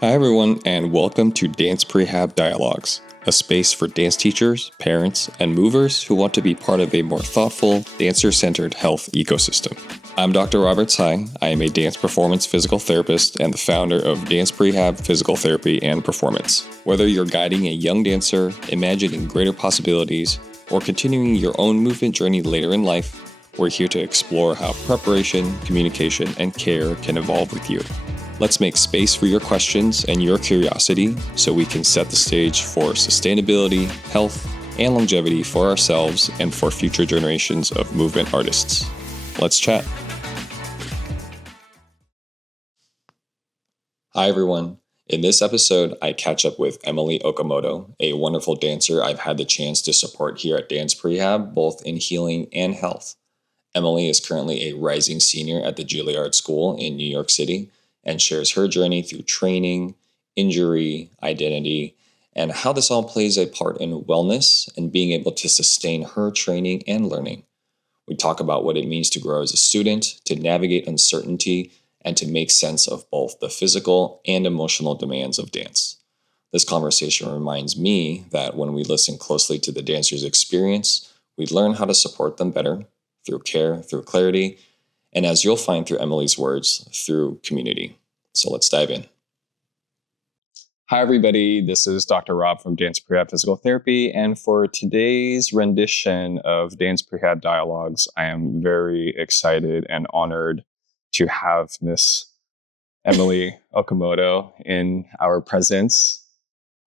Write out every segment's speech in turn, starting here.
Hi everyone, and welcome to Dance PREHAB Dialogues, a space for dance teachers, parents, and movers who want to be part of a more thoughtful, dancer-centered health ecosystem. I'm Dr. Robert Tsai. I am a dance performance physical therapist and the founder of Dance PREHAB Physical Therapy and Performance. Whether you're guiding a young dancer, imagining greater possibilities, or continuing your own movement journey later in life, we're here to explore how preparation, communication, and care can evolve with you. Let's make space for your questions and your curiosity so we can set the stage for sustainability, health, and longevity for ourselves and for future generations of movement artists. Let's chat. Hi, everyone. In this episode, I catch up with Emily Okamoto, a wonderful dancer I've had the chance to support here at Dance PREHAB, both in healing and health. Emily is currently a rising senior at the Juilliard School in New York City, and shares her journey through training, injury, identity, and how this all plays a part in wellness and being able to sustain her training and learning. We talk about what it means to grow as a student, to navigate uncertainty, and to make sense of both the physical and emotional demands of dance. This conversation reminds me that when we listen closely to the dancer's experience, we learn how to support them better through care, through clarity, and as you'll find through Emily's words, through community. So let's dive in. Hi, everybody. This is Dr. Rob from Dance PREHAB Physical Therapy. And for today's rendition of Dance PREHAB Dialogues, I am very excited and honored to have Miss Emily Okamoto in our presence.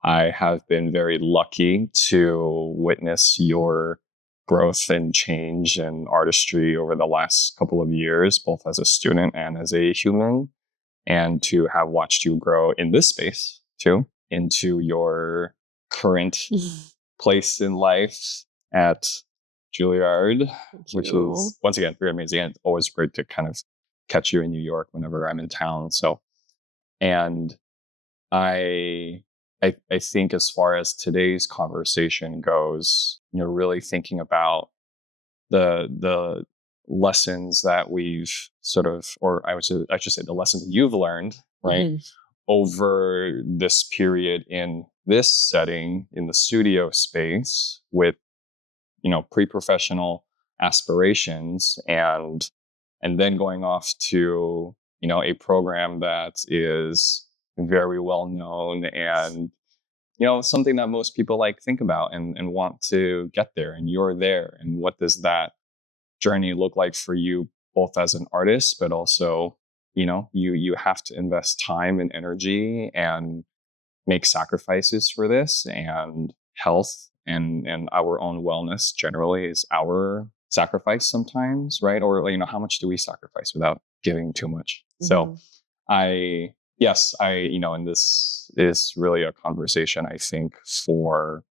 I have been very lucky to witness your growth and change and artistry over the last couple of years, both as a student and as a human, and to have watched you grow in this space too, into your current place in life at Juilliard, which is, once again, very amazing. And it's always great to kind of catch you in New York whenever I'm in town. So, and I think as far as today's conversation goes, really thinking about the lessons that we've sort of, or I should say the lessons that you've learned, right, over this period in this setting, in the studio space with, pre-professional aspirations and then going off to, a program that is very well known and something that most people think about and want to get there, and you're there. And what does that journey look like for you, both as an artist, but also you have to invest time and energy and make sacrifices for this, and health and our own wellness generally is our sacrifice sometimes, right? Or how much do we sacrifice without giving too much? So and this is really a conversation, I think, for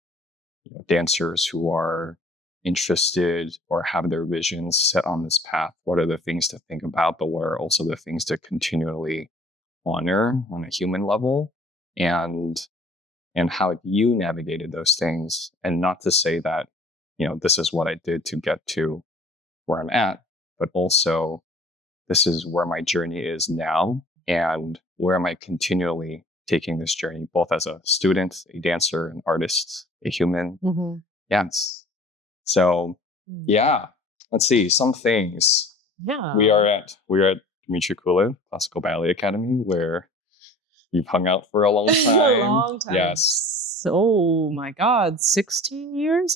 dancers who are interested or have their visions set on this path. What are the things to think about, but what are also the things to continually honor on a human level, and how you navigated those things? And not to say that, this is what I did to get to where I'm at, but also this is where my journey is now, and where am I continually taking this journey, both as a student, a dancer, an artist, a human. Yes. So, let's see some things. Yeah. We're at Dimitri Kula Classical Ballet Academy, where you've hung out for a long time. A long time. Yes. Oh my God, 16 years?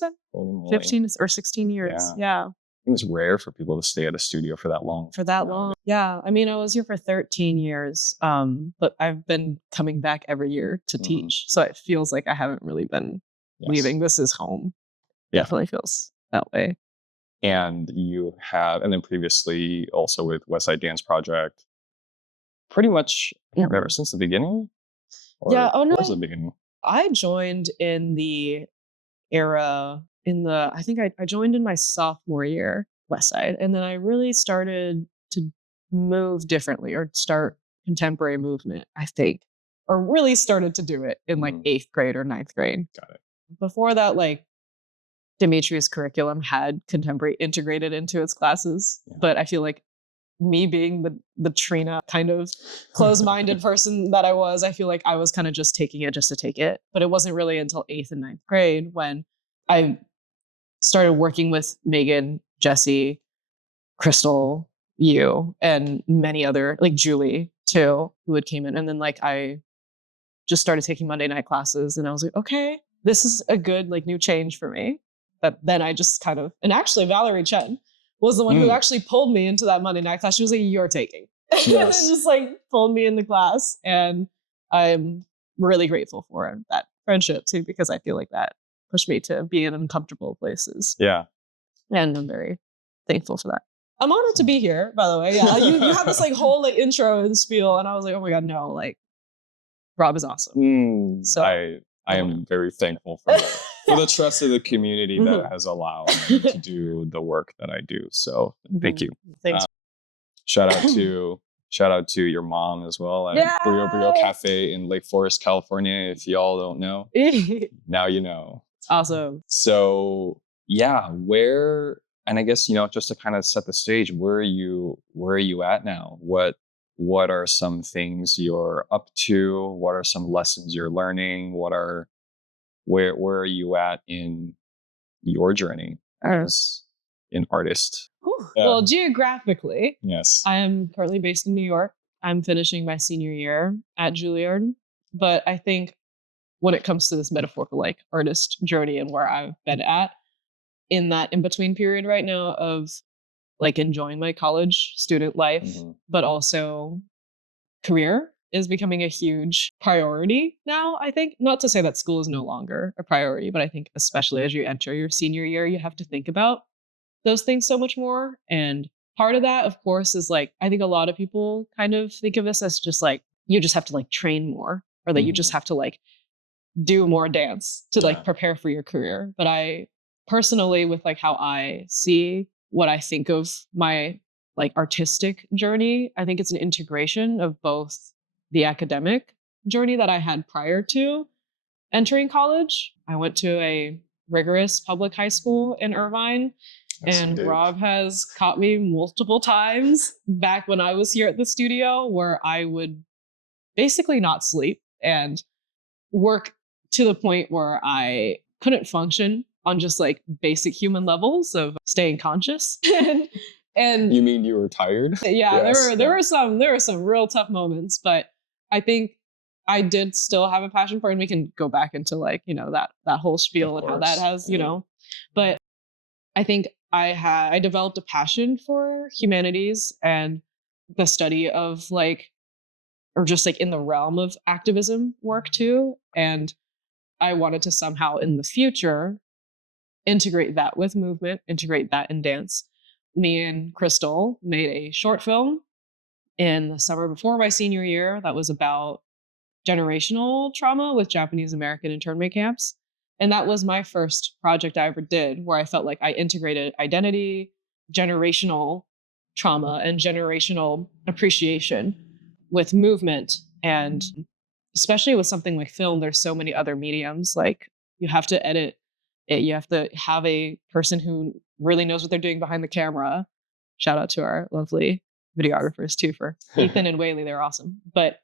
15 or 16 years. Yeah. I think it's rare for people to stay at a studio for that long. Yeah. I mean, I was here for 13 years, but I've been coming back every year to teach. So it feels like I haven't really been leaving. This is home. Definitely feels that way. And you have, and then previously also with West Side Dance Project, pretty much ever since the beginning? Towards the beginning? I joined in the era I think I joined in my sophomore year, West Side, and then I really started to move differently or start contemporary movement, I think, or really started to do it in 8th grade or 9th grade. Got it. Before that, Dimitri's curriculum had contemporary integrated into its classes, but I feel like me being the Trina kind of closed-minded person that I was, I feel like I was kind of just taking it just to take it. But it wasn't really until 8th and 9th grade when I started working with Megan, Jesse, Crystal, you, and many other, like Julie too, who had came in. And then like I just started taking Monday night classes, and I was like, okay, this is a good like new change for me. But then I just kind of, and actually Valerie Chen was the one who actually pulled me into that Monday night class. She was like, you're taking. Yes. And then just like pulled me in the class. And I'm really grateful for that friendship too, because I feel like that pushed me to be in uncomfortable places. Yeah. And I'm very thankful for that. I'm honored to be here, by the way. Yeah, you have this like whole like intro and spiel, and I was like, oh my God, no, like Rob is awesome. So I am very thankful for that. For the trust of the community that has allowed me to do the work that I do. So thank you. Thanks. Shout out to your mom as well at Brio Brio Cafe in Lake Forest, California. If y'all don't know, now you know. Awesome. So yeah, and I guess, just to kind of set the stage, where are you at now? What are some things you're up to? What are some lessons you're learning? Where are you at in your journey as an artist? Yeah. Well, geographically, yes, I am currently based in New York. I'm finishing my senior year at Juilliard. But I think when it comes to this metaphorical like artist journey and where I've been at in that in-between period right now of like enjoying my college student life, but also career is becoming a huge priority now, I think. Not to say that school is no longer a priority, but I think especially as you enter your senior year, you have to think about those things so much more. And part of that, of course, is like, I think a lot of people kind of think of this as just like, you just have to like train more, or that you just have to like do more dance to like prepare for your career. But I personally, with like how I see what I think of my like artistic journey, I think it's an integration of both the academic journey that I had prior to entering college. I went to a rigorous public high school in Irvine. Yes, and Rob has caught me multiple times back when I was here at the studio, where I would basically not sleep and work to the point where I couldn't function on just like basic human levels of staying conscious. And you mean you were tired? Yeah, yes, there were some real tough moments, but I think I did still have a passion for it, and we can go back into like, that whole spiel and how that has, but I think I developed a passion for humanities and the study of like, or just like in the realm of activism work too. And I wanted to somehow in the future integrate that with movement, integrate that in dance. Me and Crystal made a short film in the summer before my senior year that was about generational trauma with Japanese American internment camps. And that was my first project I ever did, where I felt like I integrated identity, generational trauma, and generational appreciation with movement. And especially with something like film, there's so many other mediums. Like you have to edit it, you have to have a person who really knows what they're doing behind the camera. Shout out to our lovely videographers too, for Ethan and Whaley, they're awesome. But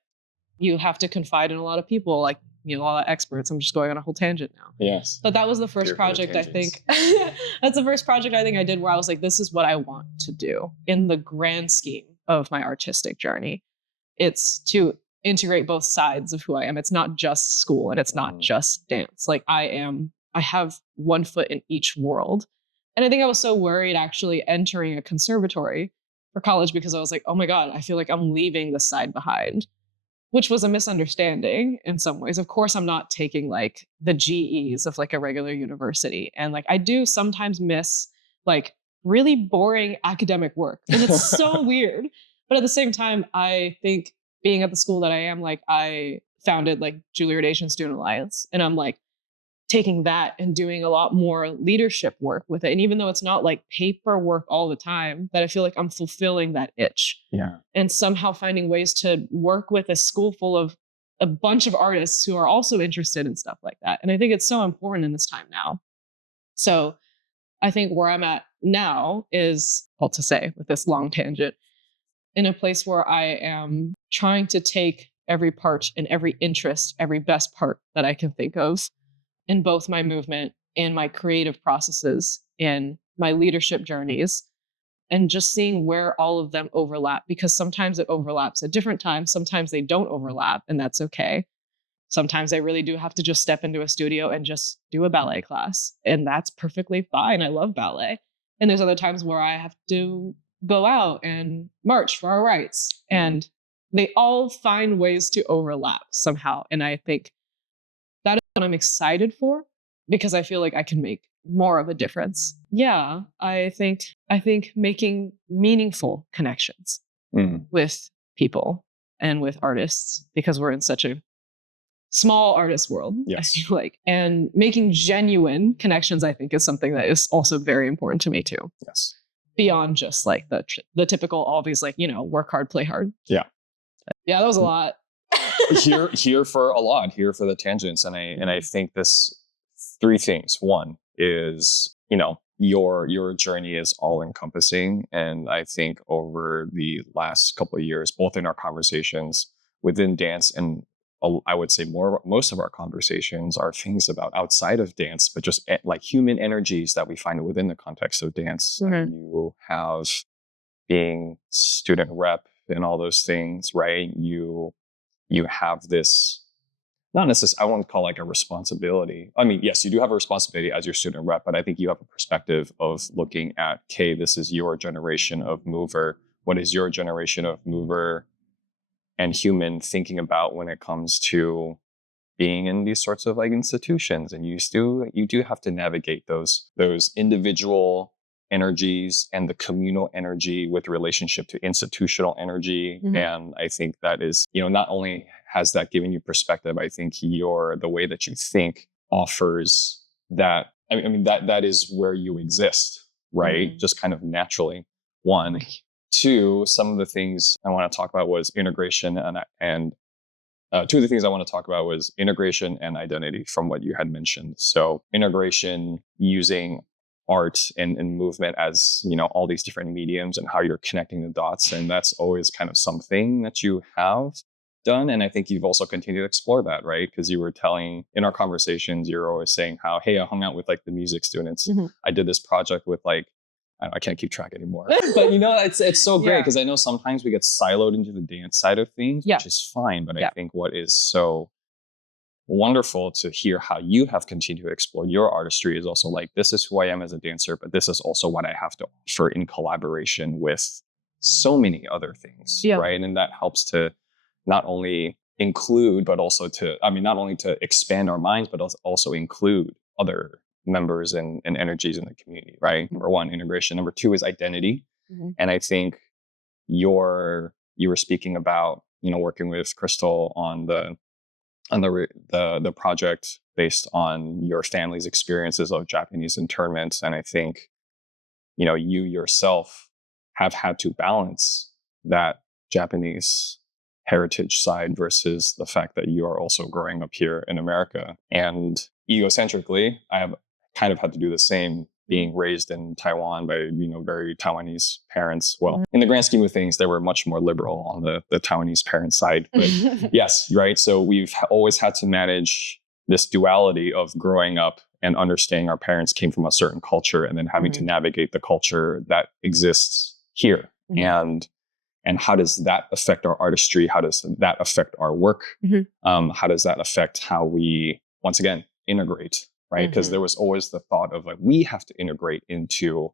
you have to confide in a lot of people, like, a lot of experts. I'm just going on a whole tangent now. Yes. But that was the first project I think. That's the first project I think I did where I was like, this is what I want to do in the grand scheme of my artistic journey. It's to integrate both sides of who I am. It's not just school and it's not just dance. Like I have one foot in each world. And I think I was so worried actually entering a conservatory for college because I was like, oh my God, I feel like I'm leaving this side behind, which was a misunderstanding in some ways. Of course, I'm not taking like the GEs of like a regular university. And like, I do sometimes miss like really boring academic work. And it's so weird. But at the same time, I think being at the school that I am, like I founded like Juilliard Asian Student Alliance. And I'm like taking that and doing a lot more leadership work with it. And even though it's not like paperwork all the time, that I feel like I'm fulfilling that itch. Yeah. And somehow finding ways to work with a school full of a bunch of artists who are also interested in stuff like that. And I think it's so important in this time now. So I think where I'm at now is, well, to say with this long tangent, in a place where I am trying to take every part and every interest, every best part that I can think of in both my movement and my creative processes and my leadership journeys, and just seeing where all of them overlap, because sometimes it overlaps at different times. Sometimes they don't overlap, and that's okay. Sometimes I really do have to just step into a studio and just do a ballet class, and that's perfectly fine. I love ballet. And there's other times where I have to go out and march for our rights, and they all find ways to overlap somehow. And I think that is what I'm excited for, because I feel like I can make more of a difference. Yeah, I think making meaningful connections with people and with artists, because we're in such a small artist world, I feel like. And making genuine connections, I think, is something that is also very important to me too. Yes. Beyond just like the typical, always like, work hard, play hard. Yeah. Yeah, that was a lot. here for a lot, here for the tangents. And I think this three things. One is, your journey is all encompassing. And I think over the last couple of years, both in our conversations within dance and I would say most of our conversations are things about outside of dance, but just like human energies that we find within the context of dance. Mm-hmm. You have being student rep and all those things, right? You have this, not necessarily, I won't call like a responsibility. I mean, yes, you do have a responsibility as your student rep, but I think you have a perspective of looking at, okay, this is your generation of mover. What is your generation of mover and human thinking about when it comes to being in these sorts of like institutions? And you do have to navigate those individual energies and the communal energy with relationship to institutional energy. Mm-hmm. And I think that is, not only has that given you perspective, I think the way that you think offers that. I mean that is where you exist, right? Mm-hmm. Just kind of naturally. One. Two, some of the things I want to talk about was integration and two of the things I want to talk about was integration and identity from what you had mentioned. So integration using art and movement as, all these different mediums and how you're connecting the dots. And that's always kind of something that you have done. And I think you've also continued to explore that, right? Because you were telling in our conversations, you're always saying how, hey, I hung out with like the music students. Mm-hmm. I did this project with like, I can't keep track anymore. But it's so great because I know sometimes we get siloed into the dance side of things, which is fine. But I think what is so wonderful to hear how you have continued to explore your artistry is also like, this is who I am as a dancer, but this is also what I have to offer in collaboration with so many other things, right? And that helps to not only include, but also not only to expand our minds, but also include other members and energies in the community, right? Mm-hmm. Number one, integration. Number two is identity. Mm-hmm. And I think you were speaking about, working with Crystal on the project based on your family's experiences of Japanese internment. And I think, you yourself have had to balance that Japanese heritage side versus the fact that you are also growing up here in America. And egocentrically, I have kind of had to do the same, being raised in Taiwan by, very Taiwanese parents. Well, in the grand scheme of things, they were much more liberal on the Taiwanese parent side. But yes, right. So we've always had to manage this duality of growing up and understanding our parents came from a certain culture and then having to navigate the culture that exists here. And how does that affect our artistry? How does that affect our work? How does that affect how we, once again, integrate? Right? Because there was always the thought of like, we have to integrate into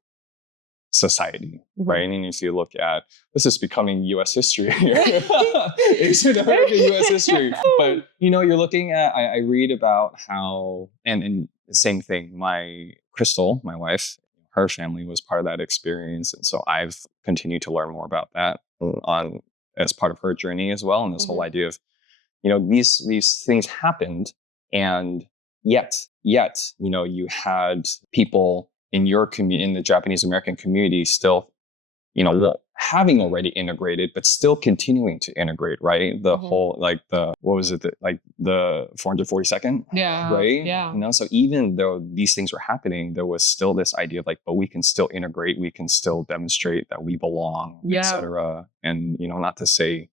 society, right? And if you look at, this is becoming US history here. It's American US history. But, you're looking at, I read about how, and the same thing, my Crystal, my wife, her family was part of that experience. And so I've continued to learn more about that as part of her journey as well. And this whole idea of, these things happened and Yet, you had people in your community, in the Japanese American community, still, having already integrated, but still continuing to integrate, right? The whole, like what was it? Like the 442nd, Yeah. right? Yeah. So even though these things were happening, there was still this idea of like, but we can still integrate, we can still demonstrate that we belong, etc. And, not to say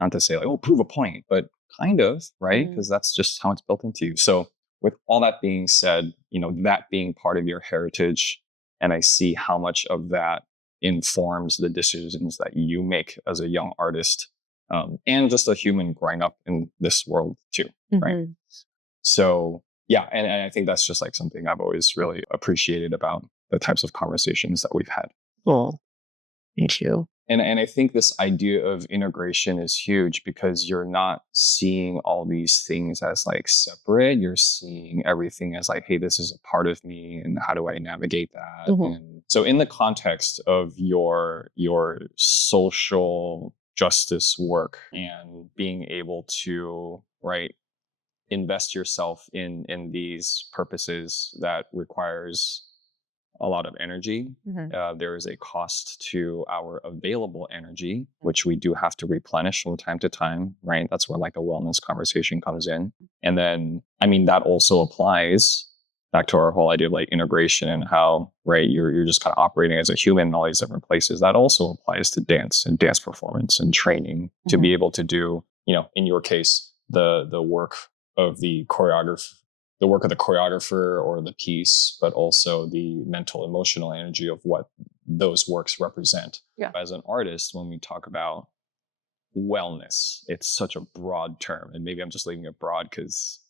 like, oh, prove a point, but kind of, right? Because that's just how it's built into you. So with all that being said, that being part of your heritage, and I see how much of that informs the decisions that you make as a young artist, and just a human growing up in this world too, right? So yeah, and I think that's just like something I've always really appreciated about the types of conversations that we've had. Well, thank you. And I think this idea of integration is huge because you're not seeing all these things as like separate. You're seeing everything as like, hey, this is a part of me, and how do I navigate that? And so in the context of your social justice work and being able to, right, invest yourself in these purposes that requires a lot of energy. There is a cost to our available energy, which we do have to replenish from time to time, right? That's where like a wellness conversation comes in. And then, that also applies back to our whole idea of like integration and how, right, you're just kind of operating as a human in all these different places. That also applies to dance and dance performance and training to be able to do, in your case, the work of the choreographer or the piece, but also the mental, emotional energy of what those works represent. Yeah. As an artist, when we talk about wellness, it's such a broad term, and maybe I'm just leaving it broad because,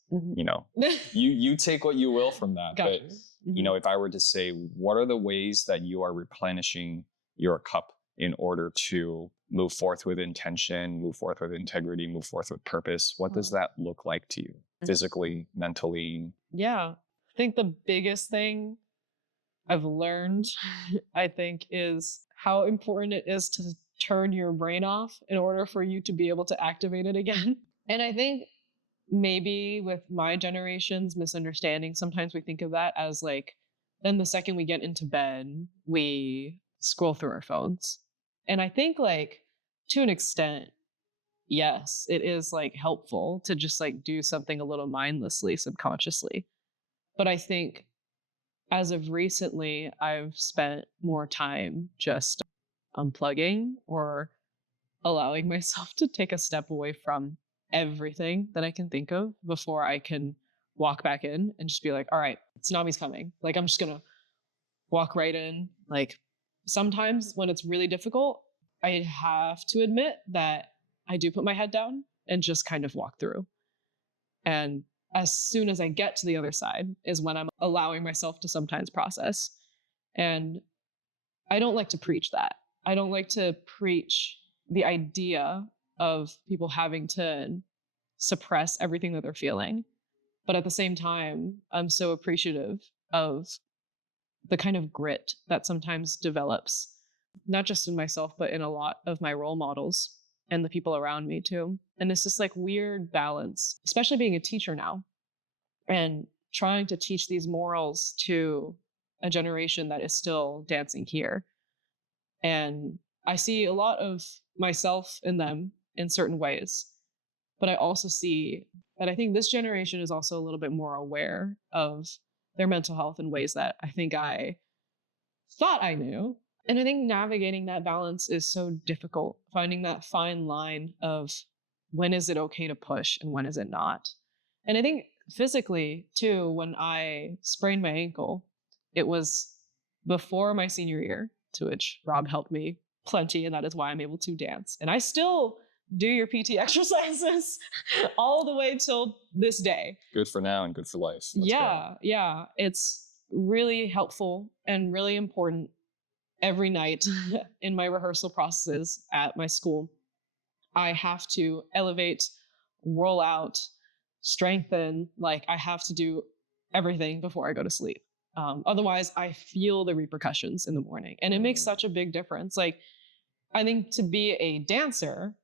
you take what you will from that. Gotcha. But, if I were to say, what are the ways that you are replenishing your cup in order to move forth with intention, move forth with integrity, move forth with purpose, what does that look like to you? Physically, mentally? Yeah. I think the biggest thing I've learned, I think, is how important it is to turn your brain off in order for you to be able to activate it again. And I think maybe with my generation's misunderstanding, sometimes we think of that as like, then the second we get into bed, we scroll through our phones. And I think like to an extent, yes, it is like helpful to just like do something a little mindlessly, subconsciously. But I think as of recently, I've spent more time just unplugging or allowing myself to take a step away from everything that I can think of before I can walk back in and just be like, all right, tsunami's coming. Like, I'm just going to walk right in. Like, sometimes when it's really difficult, I have to admit that I do put my head down and just kind of walk through. And as soon as I get to the other side is when I'm allowing myself to sometimes process. And I don't like to preach that. I don't like to preach the idea of people having to suppress everything that they're feeling. But at the same time, I'm so appreciative of the kind of grit that sometimes develops, not just in myself, but in a lot of my role models and the people around me too. And it's this like weird balance, especially being a teacher now and trying to teach these morals to a generation that is still dancing here. And I see a lot of myself in them in certain ways, but I also see that I think this generation is also a little bit more aware of their mental health in ways that I think I thought I knew. And I think navigating that balance is so difficult, finding that fine line of when is it okay to push and when is it not. And I think physically too, when I sprained my ankle, it was before my senior year, to which Rob helped me plenty, and that is why I'm able to dance. And I still do your PT exercises all the way till this day. Good for now and good for life. Yeah. It's really helpful and really important every night in my rehearsal processes at my school. I have to elevate, roll out, strengthen. Like, I have to do everything before I go to sleep. Otherwise, I feel the repercussions in the morning. And it makes such a big difference. Like, I think to be a dancer,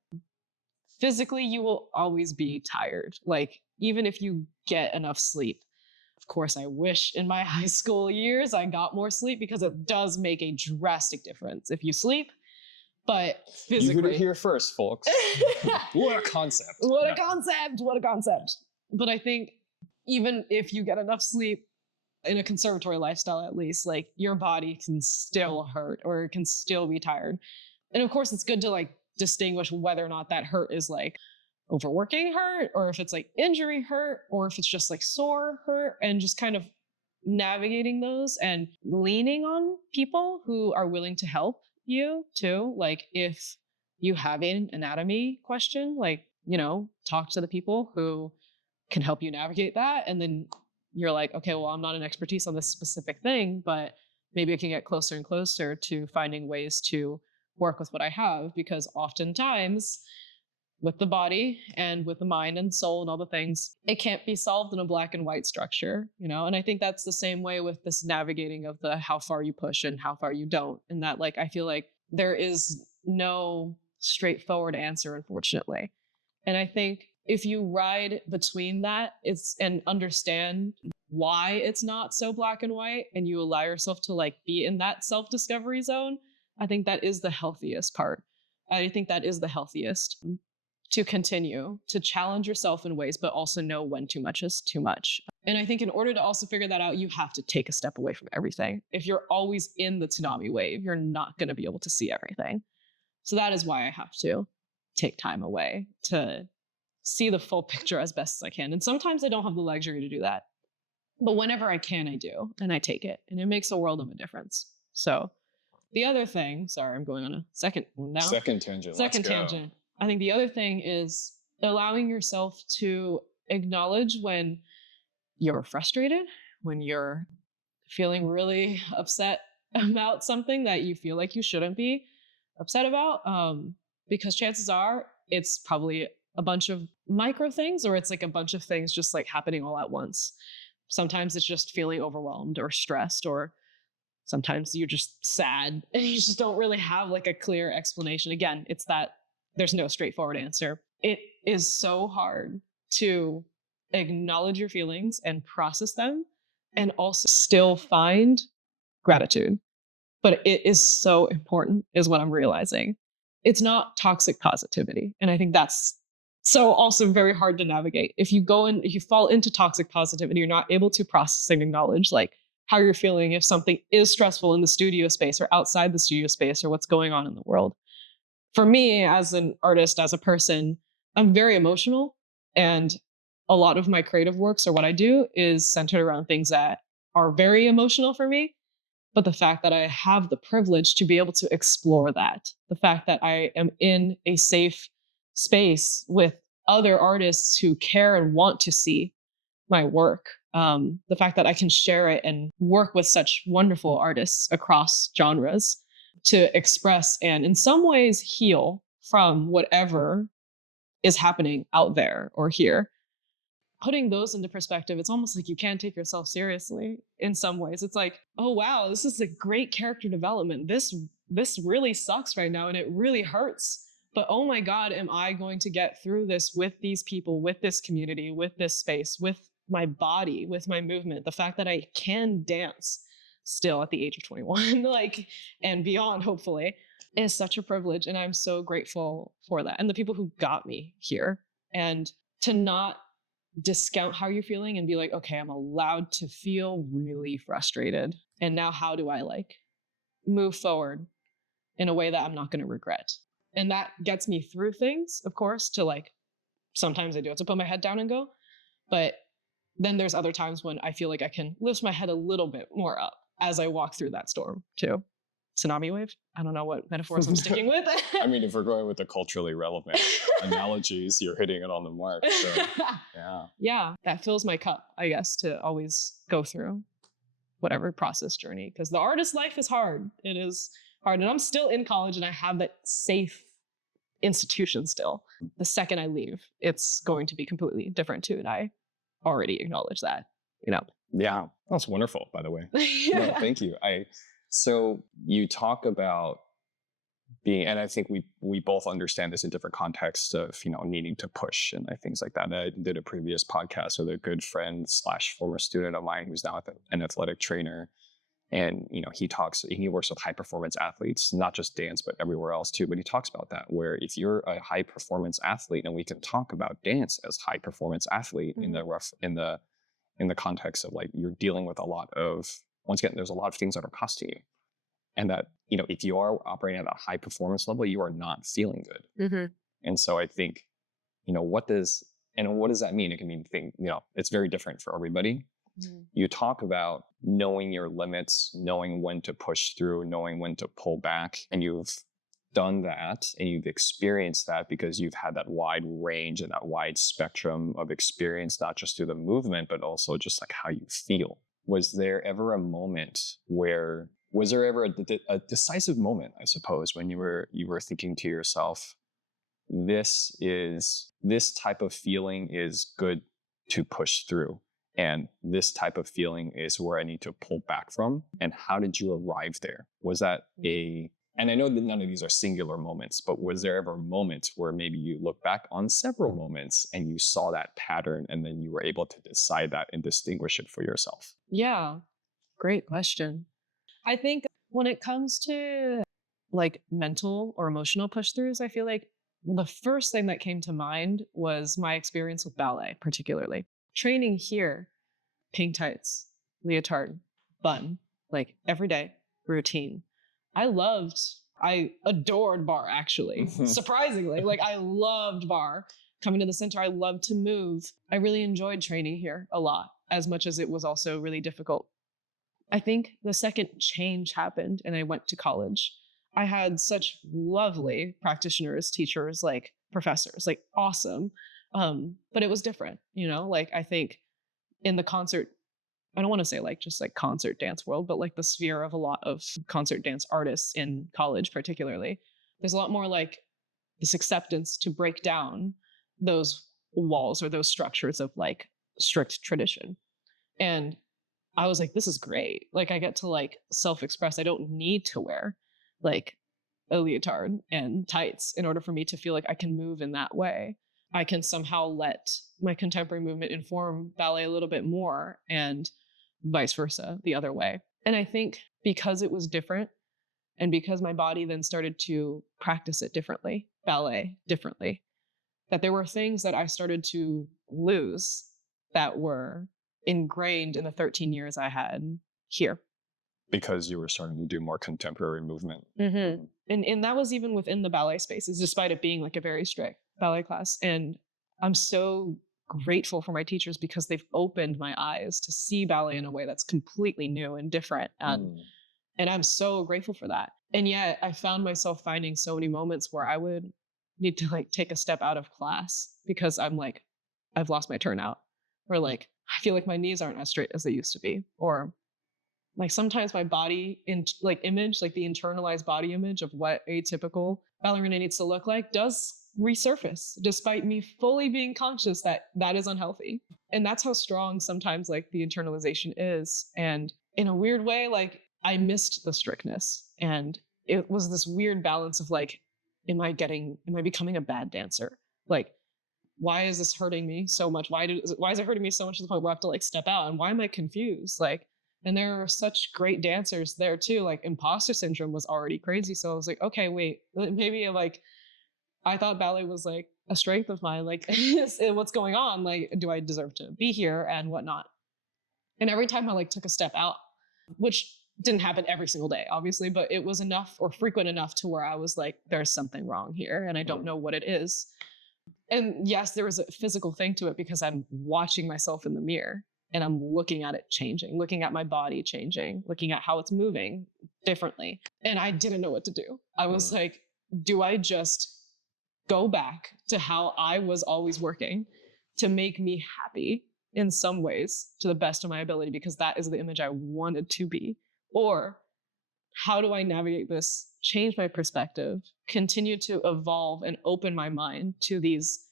physically, you will always be tired. Like, even if you get enough sleep. Of course, I wish in my high school years I got more sleep because it does make a drastic difference. If you sleep, but You heard physically. it here first, folks. What a concept. What a concept. What a concept. But I think even if you get enough sleep, in a conservatory lifestyle at least, like your body can still hurt or it can still be tired. And of course, it's good to like distinguish whether or not that hurt is like overworking hurt, or if it's like injury hurt, or if it's just like sore hurt, and just kind of navigating those and leaning on people who are willing to help you too. Like if you have an anatomy question, like, you know, talk to the people who can help you navigate that. And then you're like, okay, well, I'm not an expertise on this specific thing, but maybe I can get closer and closer to finding ways to work with what I have, because oftentimes with the body and with the mind and soul and all the things, it can't be solved in a black and white structure, you know? And I think that's the same way with this navigating of the how far you push and how far you don't. And that, like, I feel like there is no straightforward answer, unfortunately. And I think if you ride between that, and understand why it's not so black and white, and you allow yourself to like be in that self-discovery zone, I think that is the healthiest part. I think that is the healthiest, to continue to challenge yourself in ways, but also know when too much is too much. And I think in order to also figure that out, you have to take a step away from everything. If you're always in the tsunami wave, you're not going to be able to see everything. So that is why I have to take time away to see the full picture as best as I can. And sometimes I don't have the luxury to do that. But whenever I can, I do. And I take it. And it makes a world of a difference. So the other thing, sorry, I'm going on a second one now. Second tangent. Second tangent. I think the other thing is allowing yourself to acknowledge when you're frustrated, when you're feeling really upset about something that you feel like you shouldn't be upset about. Because chances are it's probably a bunch of micro things, or it's like a bunch of things just like happening all at once. Sometimes it's just feeling overwhelmed or stressed, or sometimes you're just sad and you just don't really have like a clear explanation. Again, it's that there's no straightforward answer. It is so hard to acknowledge your feelings and process them, and also still find gratitude. But it is so important, is what I'm realizing. It's not toxic positivity. And I think that's so also very hard to navigate. If you fall into toxic positivity, you're not able to process and acknowledge like how you're feeling if something is stressful in the studio space or outside the studio space, or what's going on in the world. For me, as an artist, as a person, I'm very emotional, and a lot of my creative works, or what I do, is centered around things that are very emotional for me. But the fact that I have the privilege to be able to explore that, the fact that I am in a safe space with other artists who care and want to see my work, the fact that I can share it and work with such wonderful artists across genres to express and in some ways heal from whatever is happening out there or here. Putting those into perspective, it's almost like you can't take yourself seriously in some ways. It's like, oh wow, this is a great character development. This really sucks right now and it really hurts. But oh my God, am I going to get through this with these people, with this community, with this space, with my body, with my movement? The fact that I can dance still at the age of 21, like, and beyond, hopefully, is such a privilege. And I'm so grateful for that. And the people who got me here, and to not discount how you're feeling and be like, okay, I'm allowed to feel really frustrated. And now how do I like move forward in a way that I'm not going to regret? And that gets me through things, of course, to like, sometimes I do have to put my head down and go. But then there's other times when I feel like I can lift my head a little bit more up as I walk through that storm too. Tsunami wave. I don't know what metaphors I'm sticking with. I mean, if we're going with the culturally relevant analogies, you're hitting it on the mark. So, yeah. Yeah, that fills my cup, I guess, to always go through whatever process journey. Because the artist life is hard. It is hard. And I'm still in college and I have that safe institution still. The second I leave, it's going to be completely different too. And I already acknowledge that, you know. Yeah, that's wonderful, by the way. No, thank you. So you talk about being, and I think we both understand this in different contexts of, you know, needing to push and things like that. I did a previous podcast with a good friend / former student of mine who's now an athletic trainer. And, he works with high performance athletes, not just dance, but everywhere else too. But he talks about that, where if you're a high performance athlete, and we can talk about dance as high performance athlete in the context of like, you're dealing with a lot of, once again, there's a lot of things that are costing you. And that, if you are operating at a high performance level, you are not feeling good. Mm-hmm. And so I think, what does that mean? It can mean it's very different for everybody. Mm-hmm. You talk about knowing your limits, knowing when to push through, knowing when to pull back. And you've done that and you've experienced that because you've had that wide range and that wide spectrum of experience, not just through the movement, but also just like how you feel. Was there ever a decisive moment, I suppose, when you were thinking to yourself, this type of feeling is good to push through, and this type of feeling is where I need to pull back from? And how did you arrive there? Was that and I know that none of these are singular moments, but was there ever a moment where maybe you look back on several moments and you saw that pattern and then you were able to decide that and distinguish it for yourself? Yeah, great question. I think when it comes to like mental or emotional push-throughs, I feel like the first thing that came to mind was my experience with ballet, particularly. Training here, pink tights, leotard, bun, like every day, routine. I adored bar, actually. Surprisingly, like I loved bar. Coming to the center, I loved to move. I really enjoyed training here a lot, as much as it was also really difficult. I think the second change happened and I went to college. I had such lovely practitioners, teachers, like professors, like awesome. But it was different, like I think in the concert, I don't want to say like just like concert dance world, but like the sphere of a lot of concert dance artists in college, particularly, there's a lot more like this acceptance to break down those walls or those structures of like strict tradition. And I was like, this is great. Like I get to like self-express. I don't need to wear like a leotard and tights in order for me to feel like I can move in that way. I can somehow let my contemporary movement inform ballet a little bit more, and vice versa, the other way. And I think because it was different, and because my body then started to practice it differently, ballet differently, that there were things that I started to lose that were ingrained in the 13 years I had here. Because you were starting to do more contemporary movement. Mm-hmm. And that was even within the ballet spaces, despite it being like a very strict ballet class. And I'm so grateful for my teachers because they've opened my eyes to see ballet in a way that's completely new and different. And I'm so grateful for that. And yet I found myself finding so many moments where I would need to like take a step out of class because I'm like, I've lost my turnout, or like, I feel like my knees aren't as straight as they used to be, or like sometimes my body image, like the internalized body image of what a typical ballerina needs to look like does resurface, despite me fully being conscious that that is unhealthy. And that's how strong sometimes like the internalization is. And in a weird way, like I missed the strictness, and it was this weird balance of like, am I becoming a bad dancer? Like, why is this hurting me so much? Why is it hurting me so much to the point where I have to like step out? And why am I confused? Like, and there are such great dancers there too. Like imposter syndrome was already crazy. So I was like, okay, wait, maybe like, I thought ballet was like a strength of mine. Like what's going on? Like, do I deserve to be here and whatnot? And every time I like took a step out, which didn't happen every single day, obviously, but it was enough or frequent enough to where I was like, there's something wrong here and I don't know what it is. And yes, there was a physical thing to it because I'm watching myself in the mirror and I'm looking at it changing, looking at my body changing, looking at how it's moving differently. And I didn't know what to do. I was like, do I just go back to how I was always working to make me happy in some ways to the best of my ability, because that is the image I wanted to be? Or how do I navigate this, change my perspective, continue to evolve and open my mind to these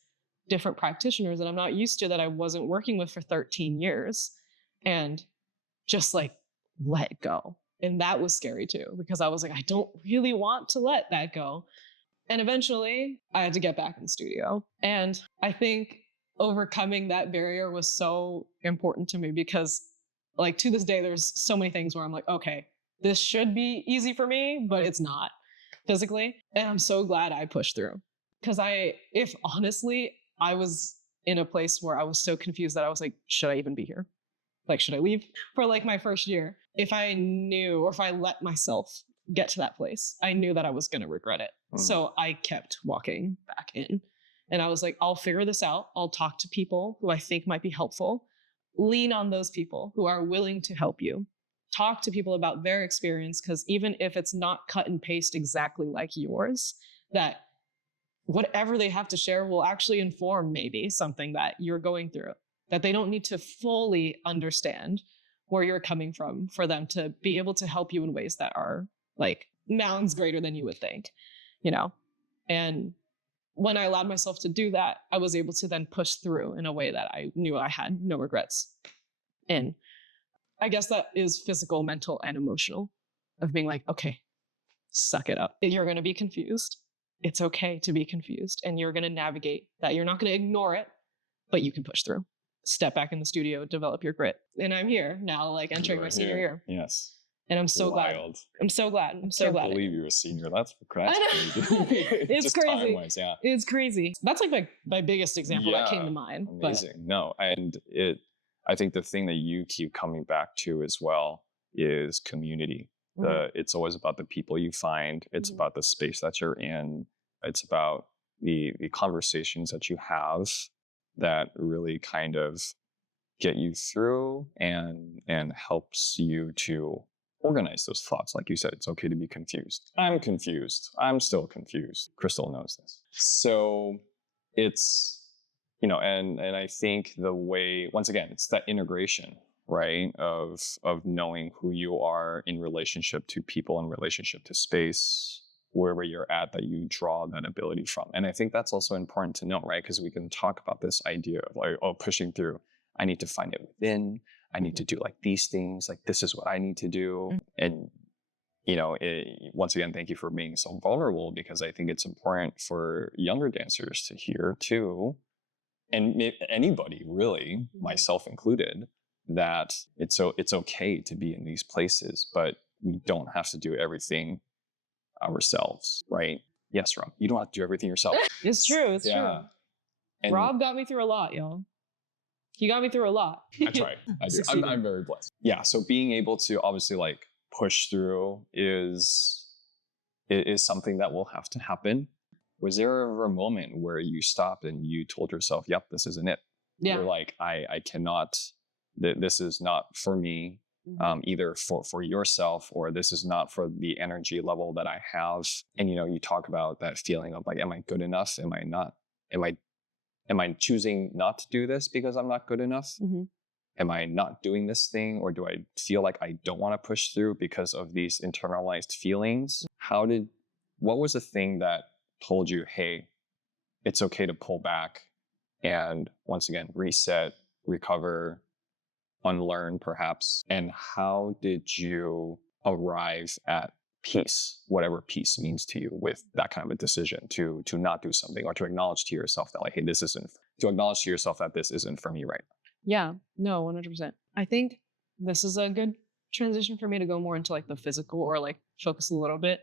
different practitioners that I'm not used to, that I wasn't working with for 13 years, and just like let go? And that was scary too, because I was like, I don't really want to let that go. And eventually I had to get back in the studio. And I think overcoming that barrier was so important to me because like to this day, there's so many things where I'm like, okay, this should be easy for me, but it's not physically. And I'm so glad I pushed through. Because if honestly, I was in a place where I was so confused that I was like, should I even be here? Like, should I leave for like my first year? If I knew, or if I let myself get to that place, I knew that I was going to regret it. So I kept walking back in. And I was like, I'll figure this out. I'll talk to people who I think might be helpful. Lean on those people who are willing to help you. Talk to people about their experience, because even if it's not cut and paste exactly like yours, that whatever they have to share will actually inform maybe something that you're going through, that they don't need to fully understand where you're coming from for them to be able to help you in ways that are like mountains greater than you would think, you know? And when I allowed myself to do that, I was able to then push through in a way that I knew I had no regrets in. I guess that is physical, mental, and emotional, of being like, okay, suck it up. You're going to be confused. It's okay to be confused, and you're going to navigate that. You're not going to ignore it, but you can push through. Step back in the studio, develop your grit. And I'm here now, like entering my senior year. Yes. And I'm so glad. I'm so glad. I'm so glad. I can't believe you're a senior. That's crazy. It's just crazy. Time-wise, yeah. It's crazy. That's like my biggest example that came to mind. Amazing. No, and I think the thing that you keep coming back to as well is community. It's always about the people you find. It's about the space that you're in. It's about the conversations that you have that really kind of get you through and helps you to organize those thoughts. Like you said, it's okay to be confused. I'm confused. I'm still confused. Crystal knows this. So it's, and I think the way, once again, it's that integration, right? Of knowing who you are in relationship to people, in relationship to space, wherever you're at, that you draw that ability from. And I think that's also important to know, right? Because we can talk about this idea of like, pushing through. I need to find it within. I need to do like these things. Like, this is what I need to do. And, once again, thank you for being so vulnerable, because I think it's important for younger dancers to hear too. And anybody really, myself included, that it's okay to be in these places, but we don't have to do everything ourselves, right? Yes, Rob, you don't have to do everything yourself. It's true. It's true. And Rob got me through a lot, y'all. He got me through a lot. I try. I do. I'm very blessed. Yeah. So being able to obviously like push through is something that will have to happen. Was there ever a moment where you stopped and you told yourself, yep, this isn't it? Yeah. You're like, I cannot, this is not for me, either for yourself, or this is not for the energy level that I have. And, you talk about that feeling of like, am I good enough? Am I not? Am I choosing not to do this because I'm not good enough? Am I not doing this thing? Or do I feel like I don't want to push through because of these internalized feelings? What was the thing that told you, hey, it's okay to pull back and once again, reset, recover, unlearn perhaps? And how did you arrive at peace, whatever peace means to you, with that kind of a decision to not do something, or to acknowledge to yourself that like, hey, this isn't for me right now? Yeah, no, 100%. I think this is a good transition for me to go more into like the physical, or like focus a little bit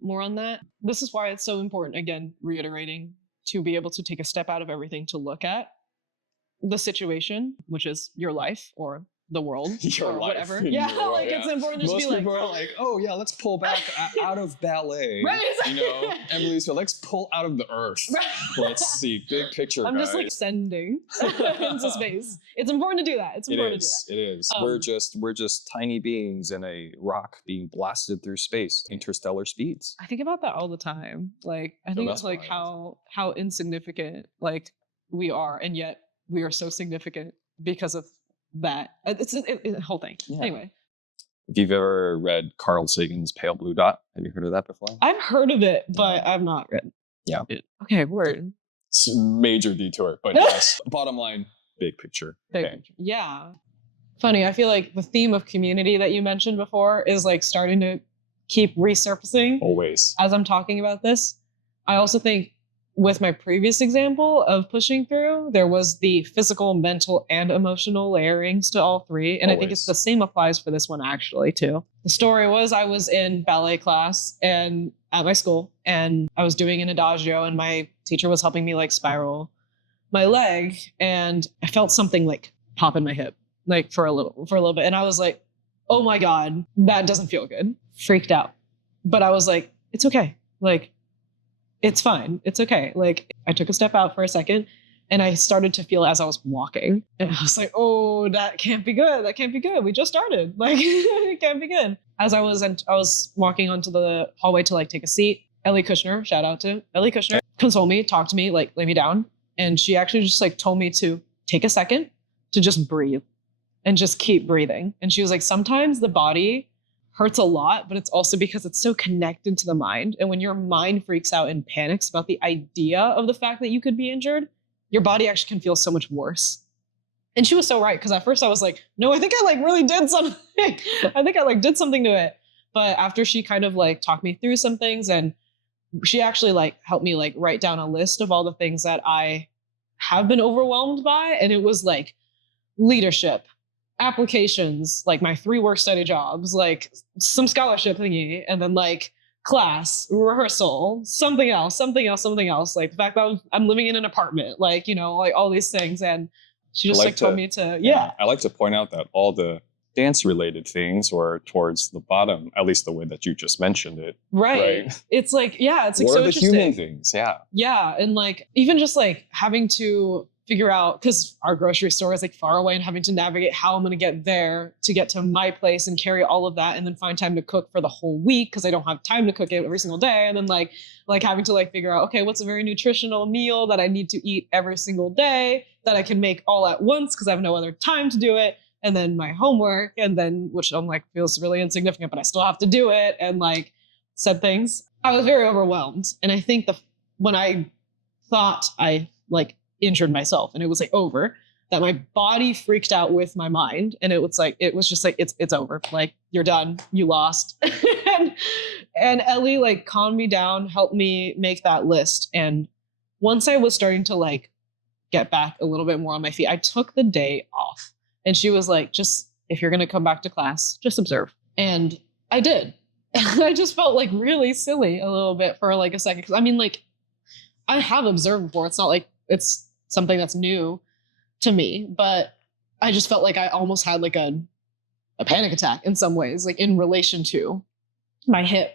more on that. This is why it's so important, again, reiterating, to be able to take a step out of everything to look at the situation, which is your life or the world or whatever. Yeah, like it's important to Most be people are like, oh yeah, let's pull back out of ballet. Right. Emily's like, let's pull out of the earth. Right. Let's see, big picture. I'm just like sending into space. It's important to do that. It's important to do that. It is. We're just tiny beings in a rock being blasted through space, interstellar speeds. I think about that all the time. Like, I think it's like how insignificant like we are, and yet we are so significant because of that. It's a whole thing. Yeah. Anyway. If you've ever read Carl Sagan's Pale Blue Dot, have you heard of that before? I've heard of it, but I've not read it. Okay, word. It's a major detour, but yes, bottom line, big picture. Yeah. Funny, I feel like the theme of community that you mentioned before is like starting to keep resurfacing. Always. As I'm talking about this. I also think with my previous example of pushing through, there was the physical, mental, and emotional layerings to all three. And I think it's the same applies for this one actually too. The story was I was in ballet class and at my school, and I was doing an adagio, and my teacher was helping me like spiral my leg, and I felt something like pop in my hip, like for a little bit. And I was like, oh my God, that doesn't feel good. Freaked out. But I was like, it's okay. Like, it's fine. It's okay. Like, I took a step out for a second, and I started to feel as I was walking, and I was like, oh, that can't be good. That can't be good. We just started. Like, it can't be good. As I was walking onto the hallway to like take a seat, Ellie Kushner, shout out to Ellie Kushner, consoled me, talked to me, like lay me down. And she actually just like told me to take a second to just breathe and just keep breathing. And she was like, sometimes the body hurts a lot, but it's also because it's so connected to the mind. And when your mind freaks out and panics about the idea of the fact that you could be injured, your body actually can feel so much worse. And she was so right, because at first I was like, no, I think I like really did something. I think I like did something to it. But after she kind of like talked me through some things, and she actually like helped me like write down a list of all the things that I have been overwhelmed by. And it was like leadership, applications, like my 3 work-study jobs, like some scholarship thingy, and then like class, rehearsal, something else. Like the fact that I'm living in an apartment, like, you know, like all these things. And she just like told me to, yeah. I like to point out that all the dance related things were towards the bottom, at least the way that you just mentioned it. Right. It's like, yeah, it's like what so are the interesting. human things? Yeah. Yeah. And like, even just like having to figure out, because our grocery store is like far away, and having to navigate how I'm going to get there to get to my place and carry all of that, and then find time to cook for the whole week because I don't have time to cook it every single day. And then like having to like figure out, okay, what's a very nutritional meal that I need to eat every single day that I can make all at once because I have no other time to do it. And then my homework, and then, which I'm like feels really insignificant, but I still have to do it. And like said things, I was very overwhelmed. And I think when I thought I like injured myself and it was like over, that my body freaked out with my mind, and it was just like it's over, like you're done, you lost. and Ellie like calmed me down, helped me make that list. And once I was starting to like get back a little bit more on my feet, I took the day off, and she was like, just if you're going to come back to class, just observe. And I did. And I just felt like really silly a little bit for like a second, because I mean, like, I have observed before. It's not like it's something that's new to me, but I just felt like I almost had like a panic attack in some ways, like in relation to my hip.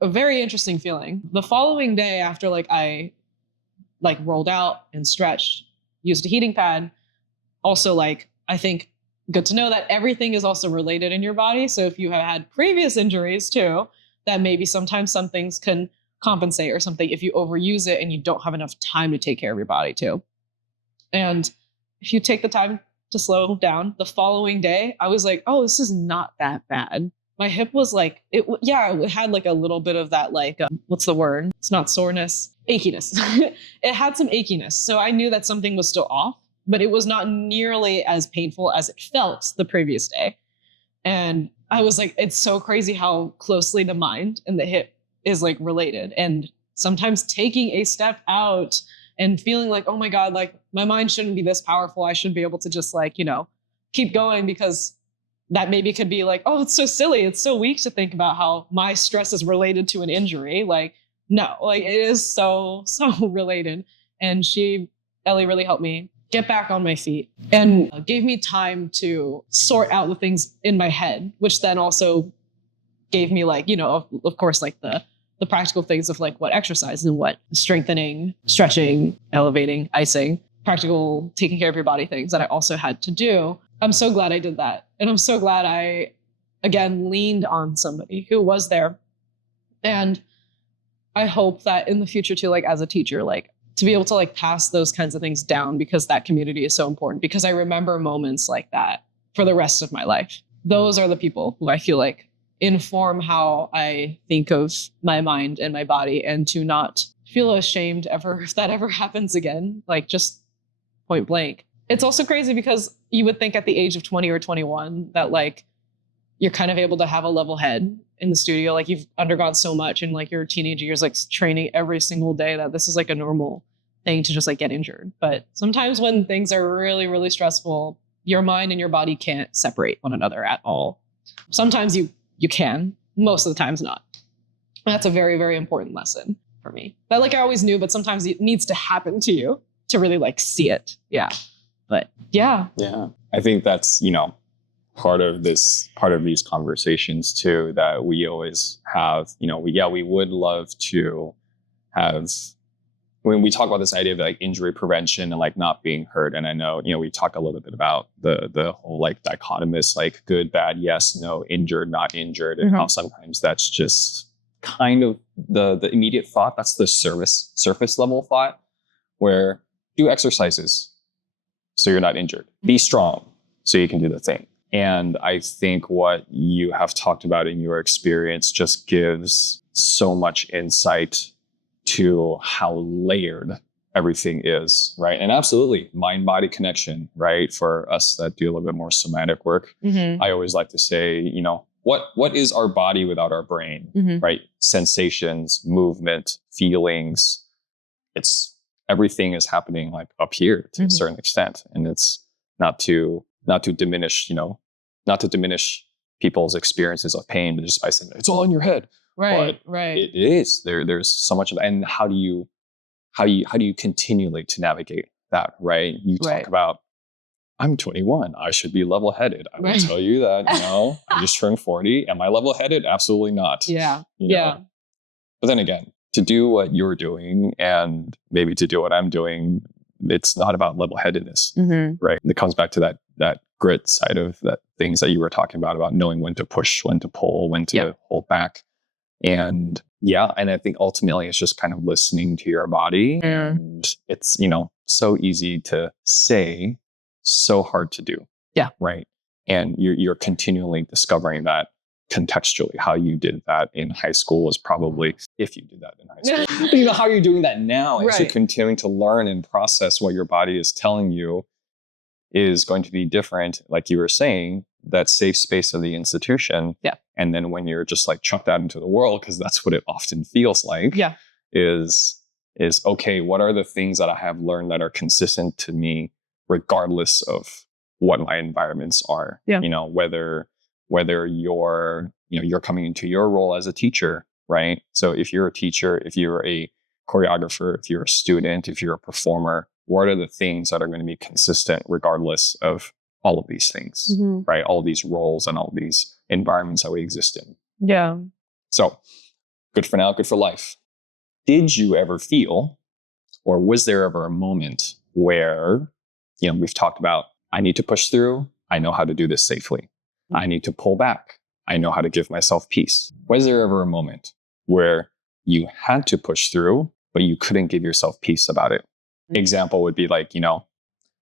A very interesting feeling. The following day, after like I like rolled out and stretched, used a heating pad, also like, I think good to know that everything is also related in your body. So if you have had previous injuries too, that maybe sometimes some things can compensate or something if you overuse it and you don't have enough time to take care of your body too. And if you take the time to slow down, the following day, I was like, oh, this is not that bad. My hip was like, it had like a little bit of that, like, what's the word? It's not soreness, achiness. It had some achiness. So I knew that something was still off, but it was not nearly as painful as it felt the previous day. And I was like, it's so crazy how closely the mind and the hip is like related. And sometimes taking a step out and feeling like, oh my God, like my mind shouldn't be this powerful. I should be able to just like, you know, keep going, because that maybe could be like, oh, it's so silly. It's so weak to think about how my stress is related to an injury. Like, no, like it is so related. And Ellie really helped me get back on my feet and gave me time to sort out the things in my head, which then also gave me like, you know, of course, like the practical things of like what exercise and what strengthening, stretching, elevating, icing, practical taking care of your body things that I also had to do. I'm so glad I did that. And I'm so glad I, again, leaned on somebody who was there. And I hope that in the future too, like as a teacher, like to be able to like pass those kinds of things down, because that community is so important, because I remember moments like that for the rest of my life. Those are the people who I feel like inform how I think of my mind and my body, and to not feel ashamed ever if that ever happens again, like just point blank. It's also crazy because you would think at the age of 20 or 21 that like you're kind of able to have a level head in the studio, like you've undergone so much in like your teenage years, like training every single day, that this is like a normal thing to just like get injured. But sometimes when things are really, really stressful, your mind and your body can't separate one another at all. Sometimes you can, most of the times not. That's a very, very important lesson for me. That like I always knew, but sometimes it needs to happen to you to really like see it. Yeah. But yeah. Yeah. I think that's, part of these conversations too, that we always have, we would love to have, when we talk about this idea of like injury prevention and like not being hurt. And I know, we talk a little bit about the whole like dichotomous, like good, bad, yes, no, injured, not injured. And how sometimes that's just kind of the immediate thought. That's the surface level thought, where do exercises so you're not injured. Be strong so you can do the thing. And I think what you have talked about in your experience just gives so much insight to how layered everything is, right? And absolutely, mind-body connection, right? For us that do a little bit more somatic work, I always like to say, what is our body without our brain, right? Sensations, movement, feelings. Everything is happening like up here to a certain extent. And it's not to diminish, not to diminish people's experiences of pain, but just by saying it's all in your head. Right. Right. It is. There's so much of that. And how do you continually to navigate that, right? You talk about, I'm 21. I should be level-headed. I will tell you that, I just turned 40. Am I level-headed? Absolutely not. Yeah. Yeah. But then again, to do what you're doing and maybe to do what I'm doing, it's not about level-headedness, right? It comes back to that grit side of that things that you were talking about knowing when to push, when to pull, when to hold back. And and I think ultimately it's just kind of listening to your body. And it's, so easy to say, so hard to do. Yeah. Right. And you're continually discovering that contextually. How you did that in high school is probably, if you did that in high school, but how you're doing that now as you're continuing to learn and process what your body is telling you is going to be different. Like you were saying, that safe space of the institution. Yeah. And then when you're just like chucked out into the world, because that's what it often feels like, is okay, what are the things that I have learned that are consistent to me, regardless of what my environments are? Yeah. Whether you're coming into your role as a teacher, right? So if you're a teacher, if you're a choreographer, if you're a student, if you're a performer, what are the things that are going to be consistent regardless of all of these things, right? All these roles and all these environments that we exist in. Yeah. So good for now, good for life. Did you ever feel, or was there ever a moment where, we've talked about, I need to push through. I know how to do this safely. I need to pull back. I know how to give myself peace. Was there ever a moment where you had to push through, but you couldn't give yourself peace about it? Example would be like,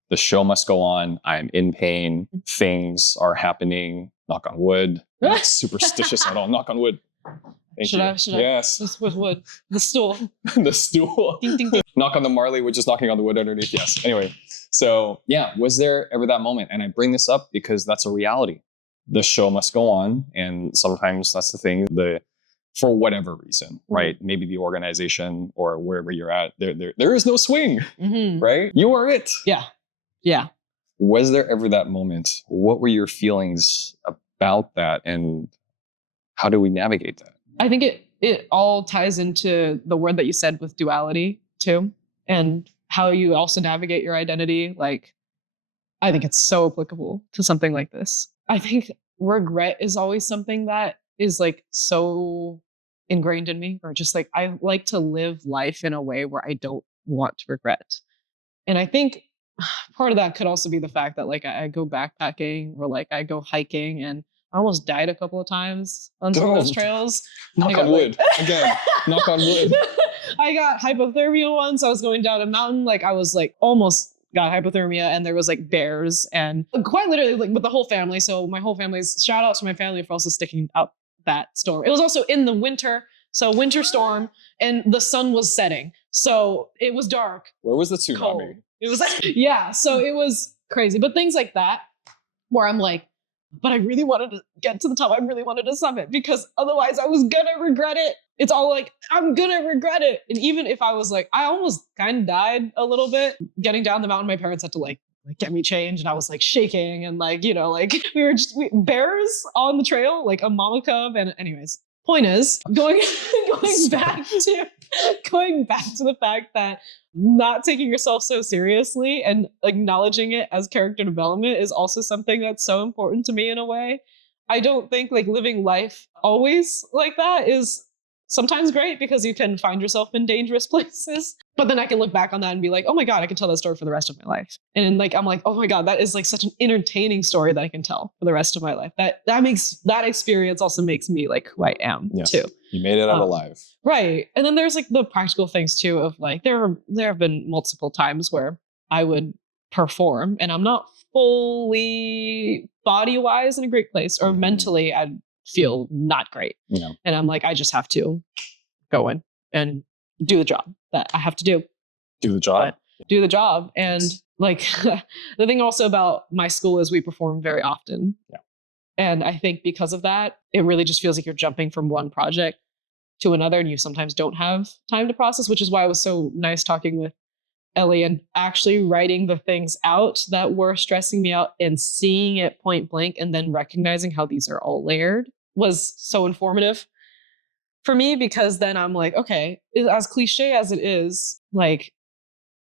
the show must go on. I'm in pain. Things are happening. Knock on wood. I'm not superstitious at all. Knock on wood. Should I? Yes. With wood. The stool. The stool. Ding, ding, ding. Knock on the Marley, which is knocking on the wood underneath. Yes. Anyway, so was there ever that moment? And I bring this up because that's a reality. The show must go on. And sometimes that's the thing. For whatever reason, right? Maybe the organization or wherever you're at, there is no swing, right? You are it. Yeah. Yeah. Was there ever that moment? What were your feelings about that? And how do we navigate that? I think it all ties into the word that you said with duality too, and how you also navigate your identity. Like, I think it's so applicable to something like this. I think regret is always something that is like so ingrained in me, or just like, I like to live life in a way where I don't want to regret. And I think part of that could also be the fact that like I go backpacking or like I go hiking, and I almost died a couple of times on some of those trails. Knock on wood. Again, knock on wood. I got hypothermia once. I was going down a mountain. Like I was like almost got hypothermia, and there was like bears and quite literally like with the whole family. So my whole family's, shout out to my family for also sticking out that storm. It was also in the winter. So winter storm, and the sun was setting. So it was dark. Where was the tsunami? Cold. It was like, yeah. So it was crazy. But things like that, where I'm like, but I really wanted to get to the top. I really wanted to summit because otherwise I was gonna regret it. It's all like, I'm gonna regret it. And even if I was like, I almost kind of died a little bit getting down the mountain. My parents had to like get me changed, and I was like shaking, and like, you know, like bears on the trail, like a mama cub. And anyways, point is going back to the fact that not taking yourself so seriously and acknowledging it as character development is also something that's so important to me in a way. I don't think like living life always like that is sometimes great because you can find yourself in dangerous places. But then I can look back on that and be like, oh my God, I can tell that story for the rest of my life. And like, I'm like, oh my God, that is like such an entertaining story that I can tell for the rest of my life. That experience also makes me like who I am too. You made it out alive. Right. And then there's like the practical things too of like, there have been multiple times where I would perform and I'm not fully body-wise in a great place, or mentally I'd feel not great. Yeah. And I'm like, I just have to go in and do the job that I have to do. Do the job. Do the job. And like the thing also about my school is we perform very often. Yeah. And I think because of that, it really just feels like you're jumping from one project to another, and you sometimes don't have time to process, which is why it was so nice talking with Ellie and actually writing the things out that were stressing me out and seeing it point blank and then recognizing how these are all layered was so informative for me, because then I'm like, okay, as cliche as it is, like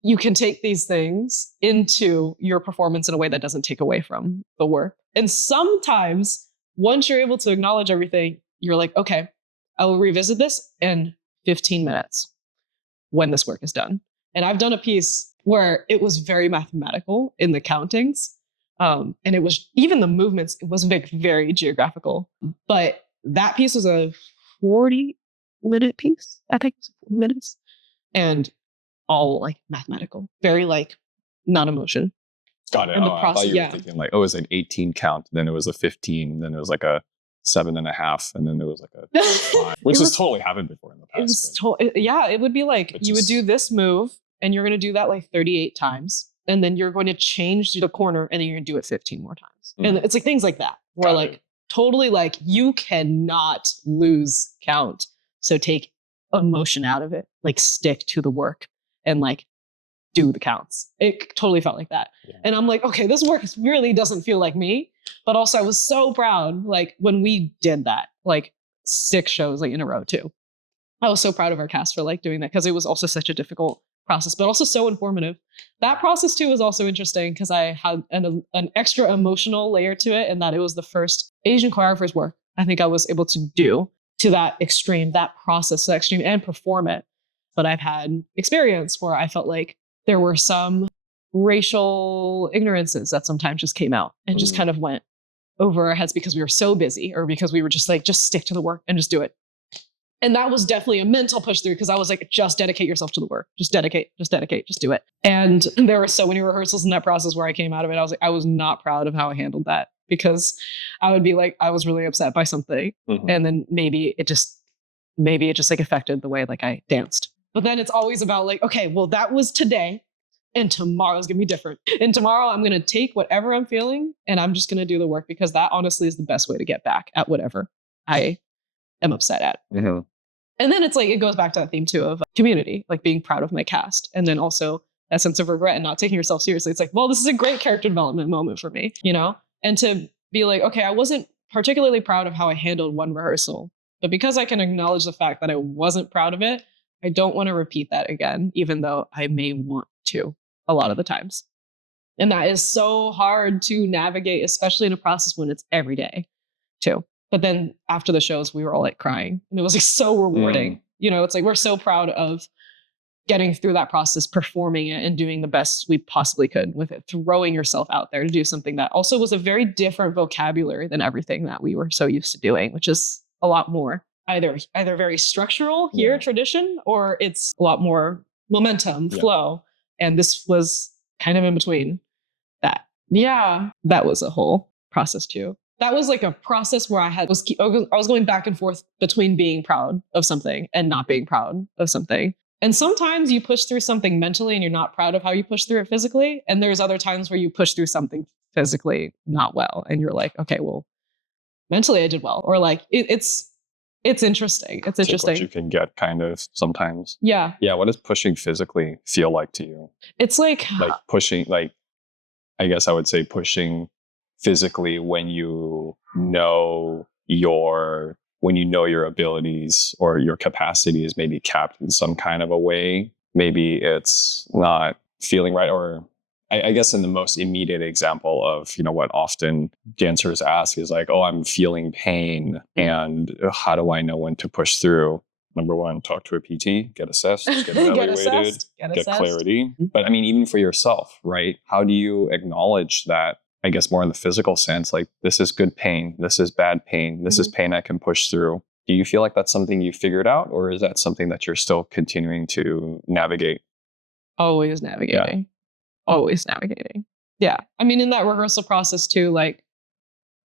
you can take these things into your performance in a way that doesn't take away from the work. And sometimes once you're able to acknowledge everything, you're like, okay, I will revisit this in 15 minutes when this work is done. And I've done a piece where it was very mathematical in the countings. And it was, even the movements, it was very geographical. But that piece was a 40-minute piece. I think it was 40 minutes. And all like mathematical, very like non-emotion. Got it. And the I thought you were thinking like, oh, it was an 18 count, then it was a 15, then it was like a 7.5, and then there was like a 5, which has totally happened before in the past. It would be like you would do this move and you're going to do that like 38 times, and then you're going to change the corner and then you're going to do it 15 more times. And it's like things like that where like totally like you cannot lose count. So take emotion out of it, like stick to the work and like do the counts. It totally felt like that. Yeah. And I'm like, okay, this work really doesn't feel like me. But also I was so proud, like when we did that, like 6 shows like in a row too. I was so proud of our cast for like doing that, because it was also such a difficult process, but also so informative. That process too was also interesting because I had an extra emotional layer to it, and that it was the first Asian choreographer's work I think I was able to do to that extreme, that process to that extreme, and perform it. But I've had experience where I felt like there were some racial ignorances that sometimes just came out and just kind of went over our heads because we were so busy, or because we were just like, just stick to the work and just do it. And that was definitely a mental push through, because I was like, just dedicate yourself to the work. Just dedicate, just do it. And there were so many rehearsals in that process where I came out of it. I was like, I was not proud of how I handled that, because I would be like, I was really upset by something. And then maybe it just like affected the way like I danced. But then it's always about like, okay, well, that was today, and tomorrow's gonna be different. And tomorrow I'm gonna take whatever I'm feeling and I'm just gonna do the work, because that honestly is the best way to get back at whatever I am upset at. And then it's like, it goes back to that theme too of community, like being proud of my cast. And then also that sense of regret and not taking yourself seriously. It's like, well, this is a great character development moment for me, you know? And to be like, okay, I wasn't particularly proud of how I handled one rehearsal, but because I can acknowledge the fact that I wasn't proud of it, I don't want to repeat that again, even though I may want to a lot of the times. And that is so hard to navigate, especially in a process when it's every day too. But then after the shows, we were all like crying, and it was like so rewarding. You know, it's like, we're so proud of getting through that process, performing it and doing the best we possibly could with it, throwing yourself out there to do something that also was a very different vocabulary than everything that we were so used to doing, which is a lot more either very structural here, tradition, or it's a lot more momentum, flow. And this was kind of in between that. Yeah, that was a whole process too. That was like a process where I was going back and forth between being proud of something and not being proud of something. And sometimes you push through something mentally and you're not proud of how you push through it physically. And there's other times where you push through something physically not well. And you're like, okay, well, mentally I did well. Or like it's interesting. It's interesting. Like what you can get kind of sometimes. Yeah. Yeah. What does pushing physically feel like to you? It's like pushing, like, I guess I would say pushing physically when you know your abilities or your capacity is maybe capped in some kind of a way. Maybe it's not feeling right, or I guess in the most immediate example of, what often dancers ask is like, oh, I'm feeling pain, and how do I know when to push through? Number one, talk to a PT, get assessed, get evaluated, get clarity. But I mean, even for yourself, right? How do you acknowledge that? I guess more in the physical sense, like this is good pain, this is bad pain, this is pain I can push through. Do you feel like that's something you figured out, or is that something that you're still continuing to navigate? Always navigating. Yeah. Always navigating. Yeah. I mean, in that rehearsal process too, like,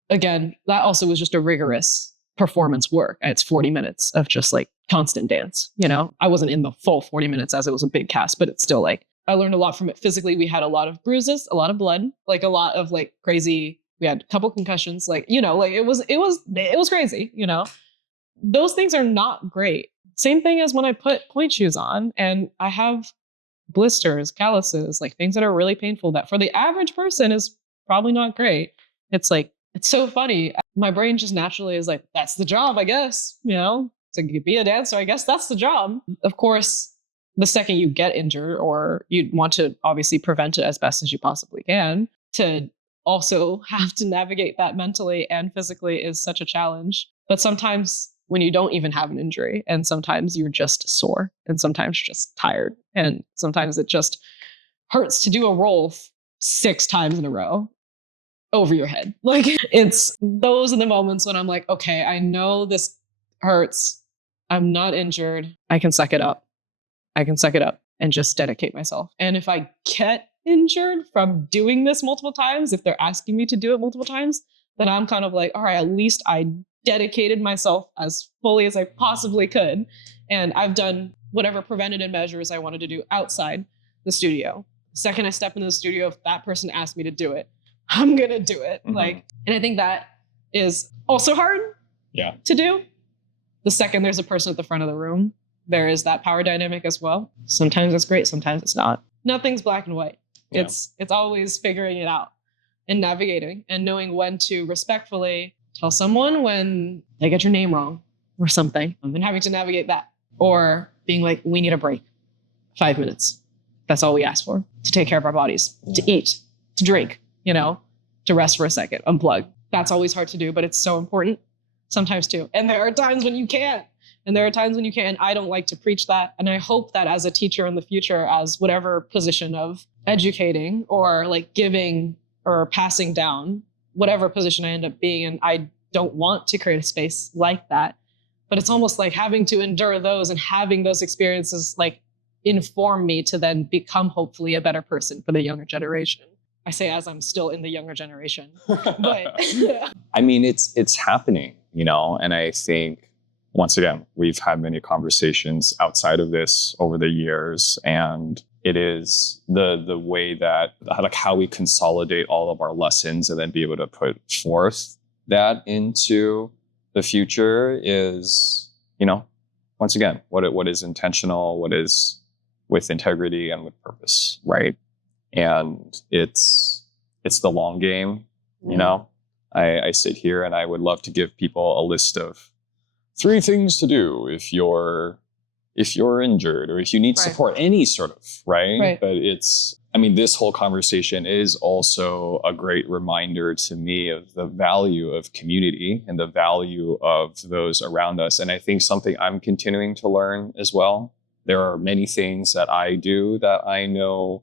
again, that also was just a rigorous performance work. It's 40 minutes of just like constant dance. I wasn't in the full 40 minutes as it was a big cast, but it's still like, I learned a lot from it physically. We had a lot of bruises, a lot of blood, like a lot of like crazy, we had a couple concussions, like, like it was crazy, Those things are not great. Same thing as when I put point shoes on and I have blisters, calluses, like things that are really painful that for the average person is probably not great. It's like, it's so funny. My brain just naturally is like, that's the job, I guess, to be a dancer, I guess that's the job. Of course, the second you get injured, or you want to obviously prevent it as best as you possibly can, to also have to navigate that mentally and physically is such a challenge. But sometimes when you don't even have an injury, and sometimes you're just sore, and sometimes you're just tired, and sometimes it just hurts to do a roll 6 times in a row over your head. Like, those are the moments when I'm like, okay, I know this hurts. I'm not injured. I can suck it up and just dedicate myself. And if I get injured from doing this multiple times, if they're asking me to do it multiple times, then I'm kind of like, all right, at least I dedicated myself as fully as I possibly could. And I've done whatever preventative measures I wanted to do outside the studio. The second I step into the studio, if that person asked me to do it, I'm going to do it. And I think that is also hard to do. The second there's a person at the front of the room, there is that power dynamic as well. Sometimes it's great, sometimes it's not. Nothing's black and white. Yeah. It's always figuring it out and navigating and knowing when to respectfully tell someone when they get your name wrong or something, and having to navigate that. Or being like, we need a break. 5 minutes. That's all we ask for. To take care of our bodies, to eat, to drink, to rest for a second, unplug. That's always hard to do, but it's so important sometimes too. And there are times when you can't. And there are times when you can. I don't like to preach that. And I hope that as a teacher in the future, as whatever position of educating or like giving or passing down, whatever position I end up being in, I don't want to create a space like that. But it's almost like having to endure those and having those experiences like inform me to then become hopefully a better person for the younger generation. I say as I'm still in the younger generation. But I mean, it's happening, and I think, once again, we've had many conversations outside of this over the years, and it is the way that, like, how we consolidate all of our lessons and then be able to put forth that into the future is, once again, what is intentional, what is with integrity and with purpose, right? And it's the long game, I sit here and I would love to give people a list of 3 things to do if you're injured or if you need support, any sort of, right? But this whole conversation is also a great reminder to me of the value of community and the value of those around us. And I think something I'm continuing to learn as well. There are many things that I do that I know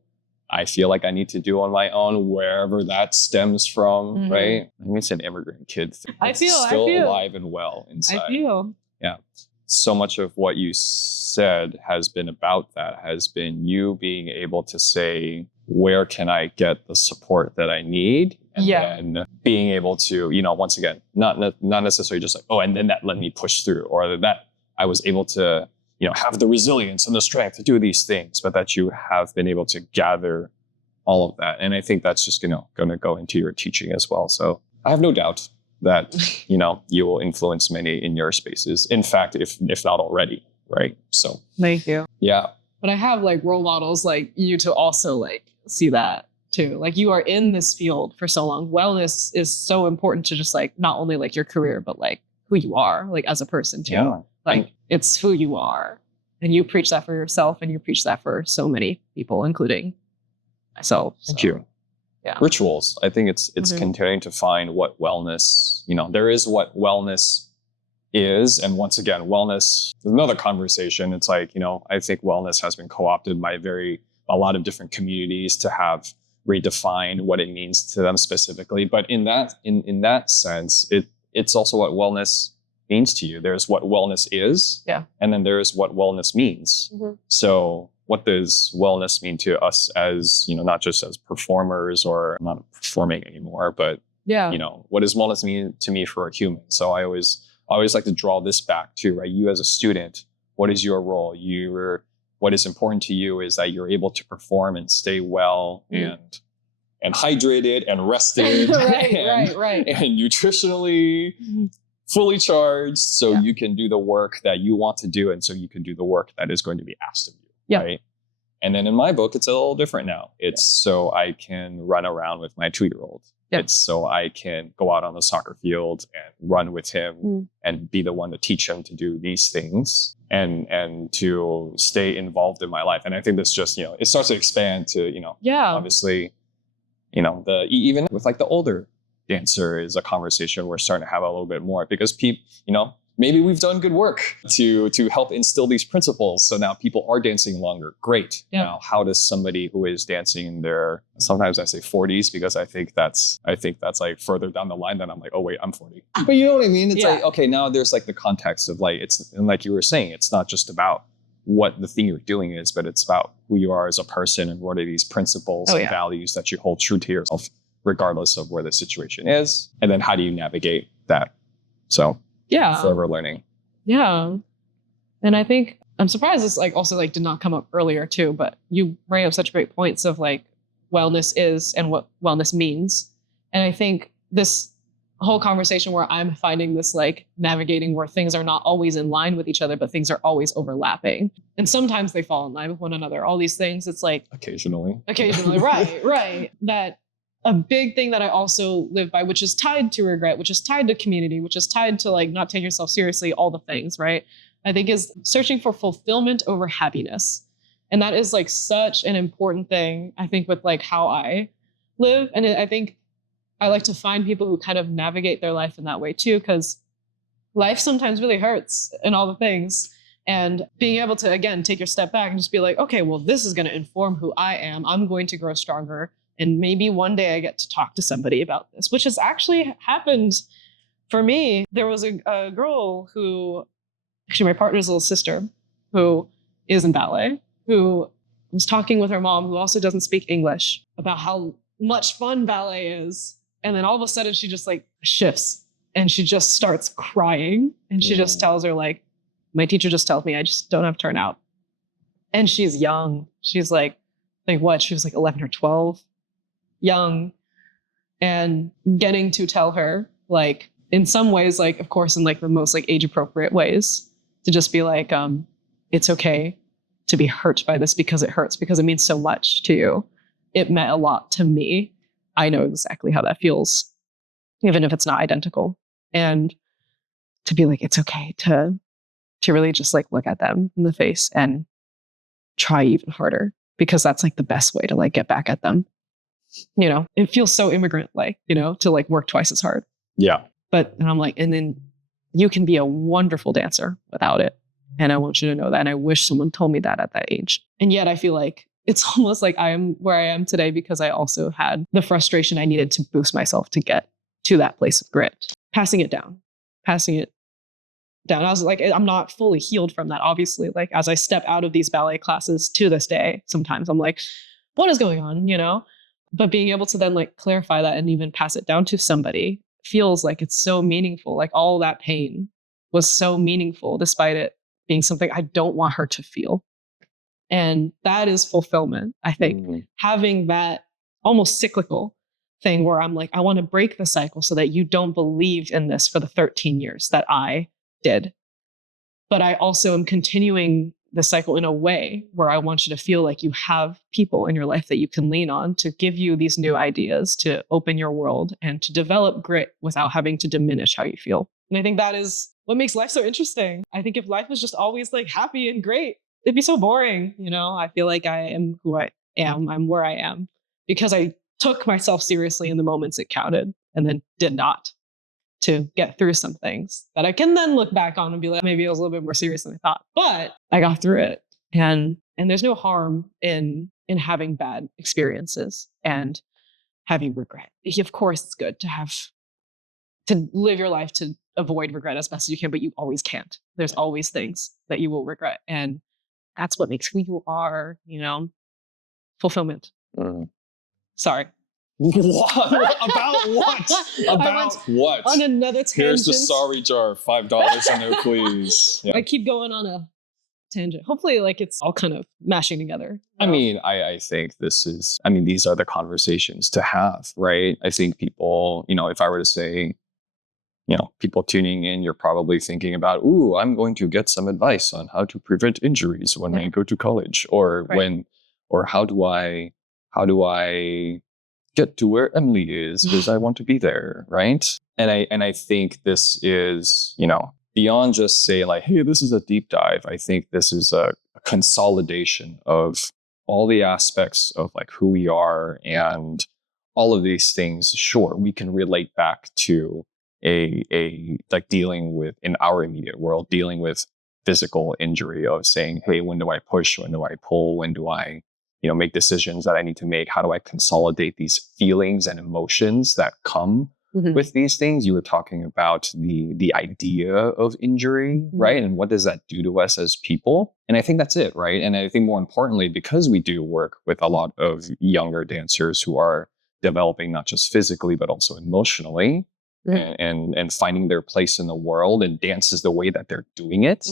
I feel like I need to do on my own, wherever that stems from, right? I mean, it's an immigrant kid thing. I feel alive and well inside. I feel. Yeah. So much of what you said has been about that, has been you being able to say, where can I get the support that I need? And then being able to, once again, not necessarily just like, oh, and then that let me push through, or that I was able to, have the resilience and the strength to do these things, but that you have been able to gather all of that. And I think that's just, going to go into your teaching as well. So I have no doubt that, you will influence many in your spaces. In fact, if not already, right? So thank you. Yeah. But I have like role models like you to also like see that too. Like you are in this field for so long. Wellness is so important to just like not only like your career, but like who you are, like as a person too. Yeah. Like it's who you are. And you preach that for yourself and you preach that for so many people, including myself. Thank you. Yeah. Rituals. I think it's continuing to find what wellness, there is what wellness is. And once again, wellness is another conversation. It's like, I think wellness has been co-opted by a lot of different communities to have redefined what it means to them specifically. But in that sense, it's also what wellness means to you. There's what wellness is, and then there's what wellness means. So what does wellness mean to us as, not just as performers, or I'm not performing anymore, but what does wellness mean to me for a human? So I always like to draw this back to, right? You as a student, what is your role? What is important to you is that you're able to perform and stay well and hydrated and rested, right. and nutritionally fully charged, so you can do the work that you want to do, and so you can do the work that is going to be asked of you, right? And then in my book, it's a little different now. It's so I can run around with my 2-year-old. It's so I can go out on the soccer field and run with him and be the one to teach him to do these things and to stay involved in my life. And I think this just, it starts to expand to, obviously, even with like the older dancer is a conversation we're starting to have a little bit more, because people, maybe we've done good work to help instill these principles. So now people are dancing longer. Great. Now, how does somebody who is dancing in their, sometimes I say 40s, because I think that's like further down the line, then I'm like, oh wait, I'm 40. But you know what I mean? It's like, okay, now there's like the context of like, and like you were saying, it's not just about what the thing you're doing is, but it's about who you are as a person and what are these principles and values that you hold true to yourself, regardless of where the situation is. And then how do you navigate that? So forever learning. Yeah. And I think I'm surprised this like also like did not come up earlier too, but you bring up such great points of like wellness is and what wellness means. And I think this whole conversation where I'm finding this like navigating where things are not always in line with each other, but things are always overlapping. And sometimes they fall in line with one another. All these things, it's like occasionally, right. That a big thing that I also live by, which is tied to regret, which is tied to community, which is tied to like not taking yourself seriously, all the things, right? I think is searching for fulfillment over happiness. And that is like such an important thing, I think, with like how I live. And I think I like to find people who kind of navigate their life in that way too, because life sometimes really hurts and all the things. And being able to, again, take your step back and just be like, okay, well, this is going to inform who I am. I'm going to grow stronger. And maybe one day I get to talk to somebody about this, which has actually happened for me. There was a girl who, actually my partner's little sister, who is in ballet, who was talking with her mom, who also doesn't speak English, about how much fun ballet is. And then all of a sudden she just like shifts and she just starts crying. And she just tells her like, my teacher just tells me I just don't have turnout. And she's young. She's like what? She was like 11 or 12. Young, and getting to tell her like in some ways, like of course in like the most like age appropriate ways, to just be like it's okay to be hurt by this because it hurts, because it means so much to you. It meant a lot to me. I know exactly how that feels, even if it's not identical. And to be like, it's okay to really just like look at them in the face and try even harder, because that's like the best way to like get back at them. It feels so immigrant like, to like work twice as hard. Yeah. But and I'm like, and then you can be a wonderful dancer without it. And I want you to know that. And I wish someone told me that at that age. And yet I feel like it's almost like I am where I am today because I also had the frustration I needed to boost myself to get to that place of grit. Passing it down. I was like, I'm not fully healed from that, obviously. Like as I step out of these ballet classes to this day, sometimes I'm like, what is going on, But being able to then like clarify that and even pass it down to somebody feels like it's so meaningful. Like all that pain was so meaningful, despite it being something I don't want her to feel. And that is fulfillment, I think. Having that almost cyclical thing where I'm like, I want to break the cycle so that you don't believe in this for the 13 years that I did. But I also am continuing the cycle in a way where I want you to feel like you have people in your life that you can lean on to give you these new ideas, to open your world and to develop grit without having to diminish how you feel. And I think that is what makes life so interesting. I think if life was just always like happy and great, it'd be so boring. You know, I feel like I am who I am. I'm where I am because I took myself seriously in the moments it counted and then did not to get through some things that I can then look back on and be like, maybe I was a little bit more serious than I thought, but I got through it. And there's no harm in having bad experiences and having regret. Of course, it's good to live your life to avoid regret as best as you can, but you always can't. There's always things that you will regret. And that's what makes who you are, you know, fulfillment. Sorry. What? About what? About what? On another tangent. Here's the sorry jar. $5 in there, please. Yeah. I keep going on a tangent. Hopefully, like it's all kind of mashing together. I mean, I think these are the conversations to have, right? I think people, you know, if I were to say, you know, people tuning in, you're probably thinking about, ooh, I'm going to get some advice on how to prevent injuries when I go to college, or how do I get to where Emily is because I want to be there, right? And I think this is, you know, beyond just say like, hey, this is a deep dive. I think this is a consolidation of all the aspects of like who we are and all of these things. Sure, we can relate back to a like dealing with, in our immediate world, dealing with physical injury of saying, hey, when do I push? When do I pull? When do I, you know, make decisions that I need to make? How do I consolidate these feelings and emotions that come with these things? You were talking about the idea of injury, right? And what does that do to us as people? And I think that's it, right? And I think more importantly, because we do work with a lot of younger dancers who are developing not just physically, but also emotionally and finding their place in the world, and dance is the way that they're doing it.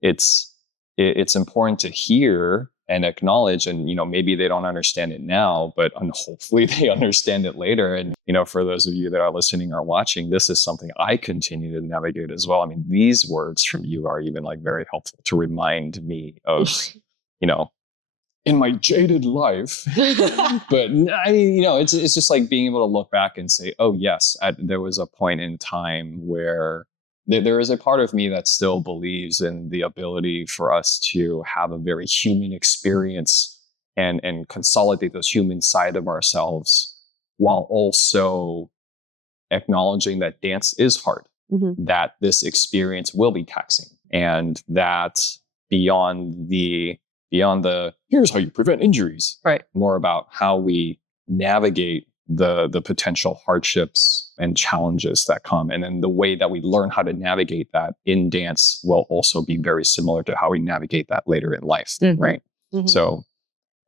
It's important to hear and acknowledge, and, you know, maybe they don't understand it now, but hopefully they understand it later. And, you know, for those of you that are listening or watching, this is something I continue to navigate as well. I mean, these words from you are even like very helpful to remind me of, you know, in my jaded life. But I mean, you know, it's just like being able to look back and say, oh yes, there was a point in time where there is a part of me that still believes in the ability for us to have a very human experience and consolidate those human side of ourselves, while also acknowledging that dance is hard, that this experience will be taxing, and that beyond the here's how you prevent injuries, right? More about how we navigate the potential hardships and challenges that come. And then the way that we learn how to navigate that in dance will also be very similar to how we navigate that later in life, right? So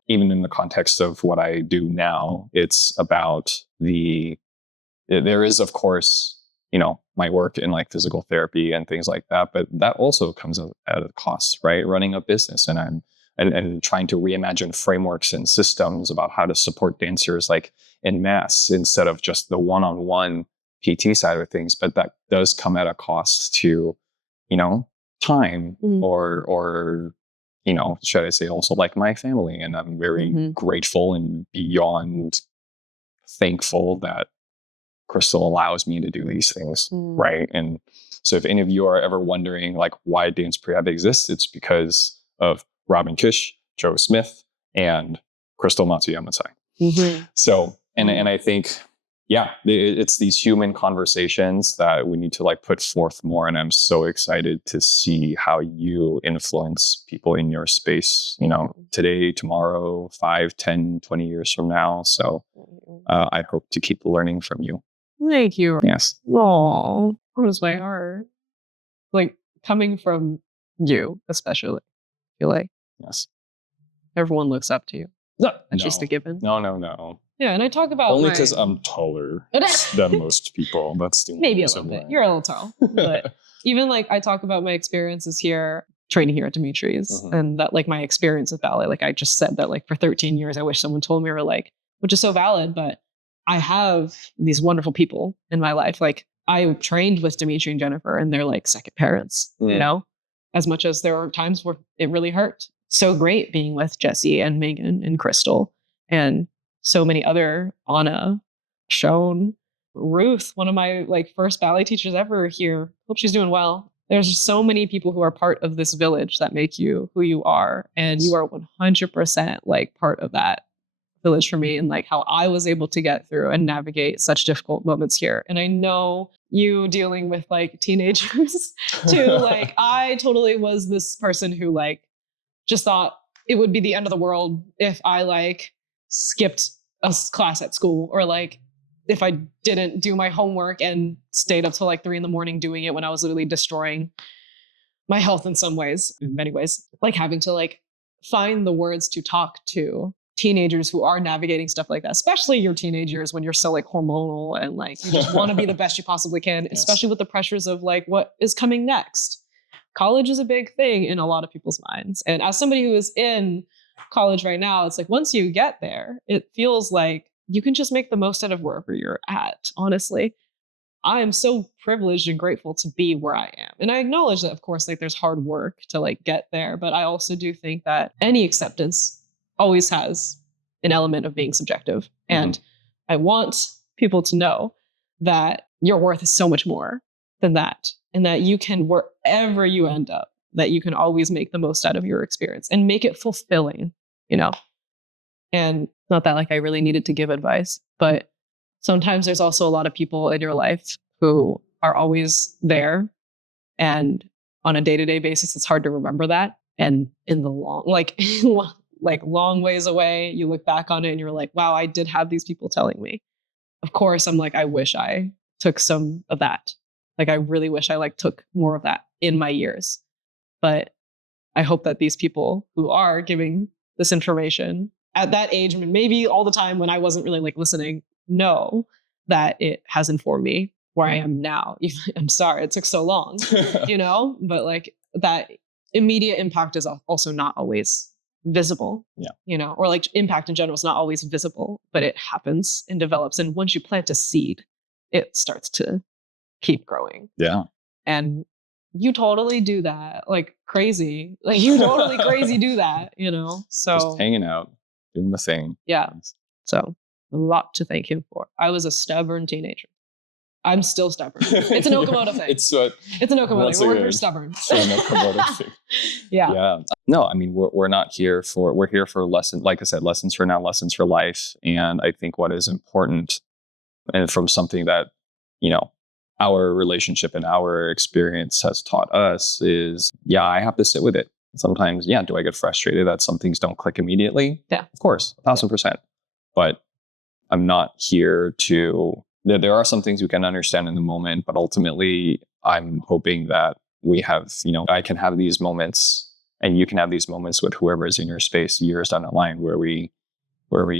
even in the context of what I do now, it's about there is, of course, you know, my work in like physical therapy and things like that, but that also comes at a cost, right? Running a business, and trying to reimagine frameworks and systems about how to support dancers like en masse instead of just the one-on-one PT side of things. But that does come at a cost to, you know, time or, you know, should I say also like my family. And I'm very grateful and beyond thankful that Crystal allows me to do these things, right? And so if any of you are ever wondering like why Dance Prehab exists, it's because of Robin Kish, Joe Smith, and Crystal Matsuyama Tsai. So, and I think, yeah, it's these human conversations that we need to like put forth more. And I'm so excited to see how you influence people in your space, you know, today, tomorrow, 5, 10, 20 years from now. So I hope to keep learning from you. Thank you. Yes. Oh, warms my heart. Like coming from you, especially. I feel like yes, everyone looks up to you. No, That's just a given. No. Yeah, and I talk about only because I'm taller than most people. That's the maybe a little bit. You're a little tall, but even like I talk about my experiences here, training here at Dimitri's, and that like my experience with ballet. Like I just said that like for 13 years, I wish someone told me, or like which is so valid. But I have these wonderful people in my life. Like I trained with Dimitri and Jennifer, and they're like second parents, you know, as much as there are times where it really hurt. So great being with Jesse and Megan and Crystal and so many other, Anna, Shone, Ruth, one of my like first ballet teachers ever here. Hope she's doing well. There's just so many people who are part of this village that make you who you are. And you are 100% like part of that village for me, and like how I was able to get through and navigate such difficult moments here. And I know you dealing with like teenagers too. Like I totally was this person who like just thought it would be the end of the world if I like skipped a class at school, or like if I didn't do my homework and stayed up till like 3 a.m. doing it, when I was literally destroying my health in some ways, in many ways, like having to like find the words to talk to teenagers who are navigating stuff like that, especially your teenage years when you're so like hormonal and like you just want to be the best you possibly can, yes. Especially with the pressures of like what is coming next. College is a big thing in a lot of people's minds. And as somebody who is in college right now, it's like once you get there, it feels like you can just make the most out of wherever you're at. Honestly, I am so privileged and grateful to be where I am. And I acknowledge that, of course, like there's hard work to like get there. But I also do think that any acceptance always has an element of being subjective. And I want people to know that your worth is so much more than that. And that you can, wherever you end up, that you can always make the most out of your experience and make it fulfilling, you know? And not that like I really needed to give advice, but sometimes there's also a lot of people in your life who are always there. And on a day-to-day basis, it's hard to remember that. And in the long, like long ways away, you look back on it and you're like, wow, I did have these people telling me. Of course, I'm like, I wish I took some of that. Like, I really wish I like took more of that in my years. But I hope that these people who are giving this information at that age, maybe all the time when I wasn't really like listening, know that it has informed me where I am now. I'm sorry it took so long, you know, but like that immediate impact is also not always visible, you know, or like impact in general is not always visible, but it happens and develops. And once you plant a seed, it starts to keep growing. Yeah. And you totally do that like crazy. Like you totally crazy do that, you know? So just hanging out, doing the thing. Yeah. So a lot to thank him for. I was a stubborn teenager. I'm still stubborn. It's an Okamoto thing. It's an Okamoto thing. We're stubborn. It's an Okamoto thing. Yeah. No, I mean, we're here for lessons. Like I said, lessons for now, lessons for life. And I think what is important, and from something that, you know, our relationship and our experience has taught us is, I have to sit with it. Sometimes, do I get frustrated that some things don't click immediately? Yeah. Of course, 1,000%. But I'm not here to... There are some things we can understand in the moment, but ultimately, I'm hoping that we have, you know, I can have these moments and you can have these moments with whoever is in your space years down the line where we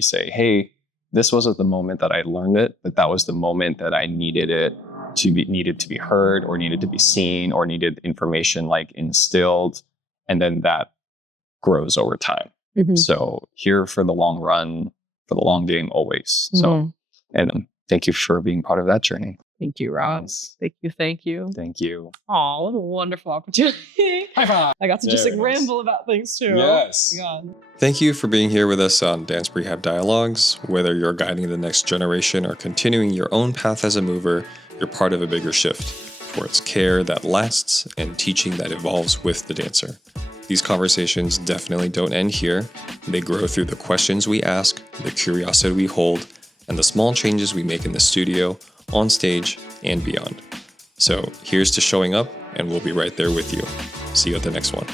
say, hey, this wasn't the moment that I learned it, but that was the moment that I needed to be heard, or needed to be seen, or needed information like instilled. And then that grows over time. Mm-hmm. So here for the long run, for the long game always. So, and thank you for being part of that journey. Thank you, Ross. Thank you. Thank you. Oh, what a wonderful opportunity. High five. I got to just ramble about things too. Yes. Oh, God. Thank you for being here with us on Dance Prehab Dialogues. Whether you're guiding the next generation or continuing your own path as a mover, you're part of a bigger shift towards care that lasts and teaching that evolves with the dancer. These conversations definitely don't end here. They grow through the questions we ask, the curiosity we hold, and the small changes we make in the studio, on stage, and beyond. So here's to showing up, and we'll be right there with you. See you at the next one.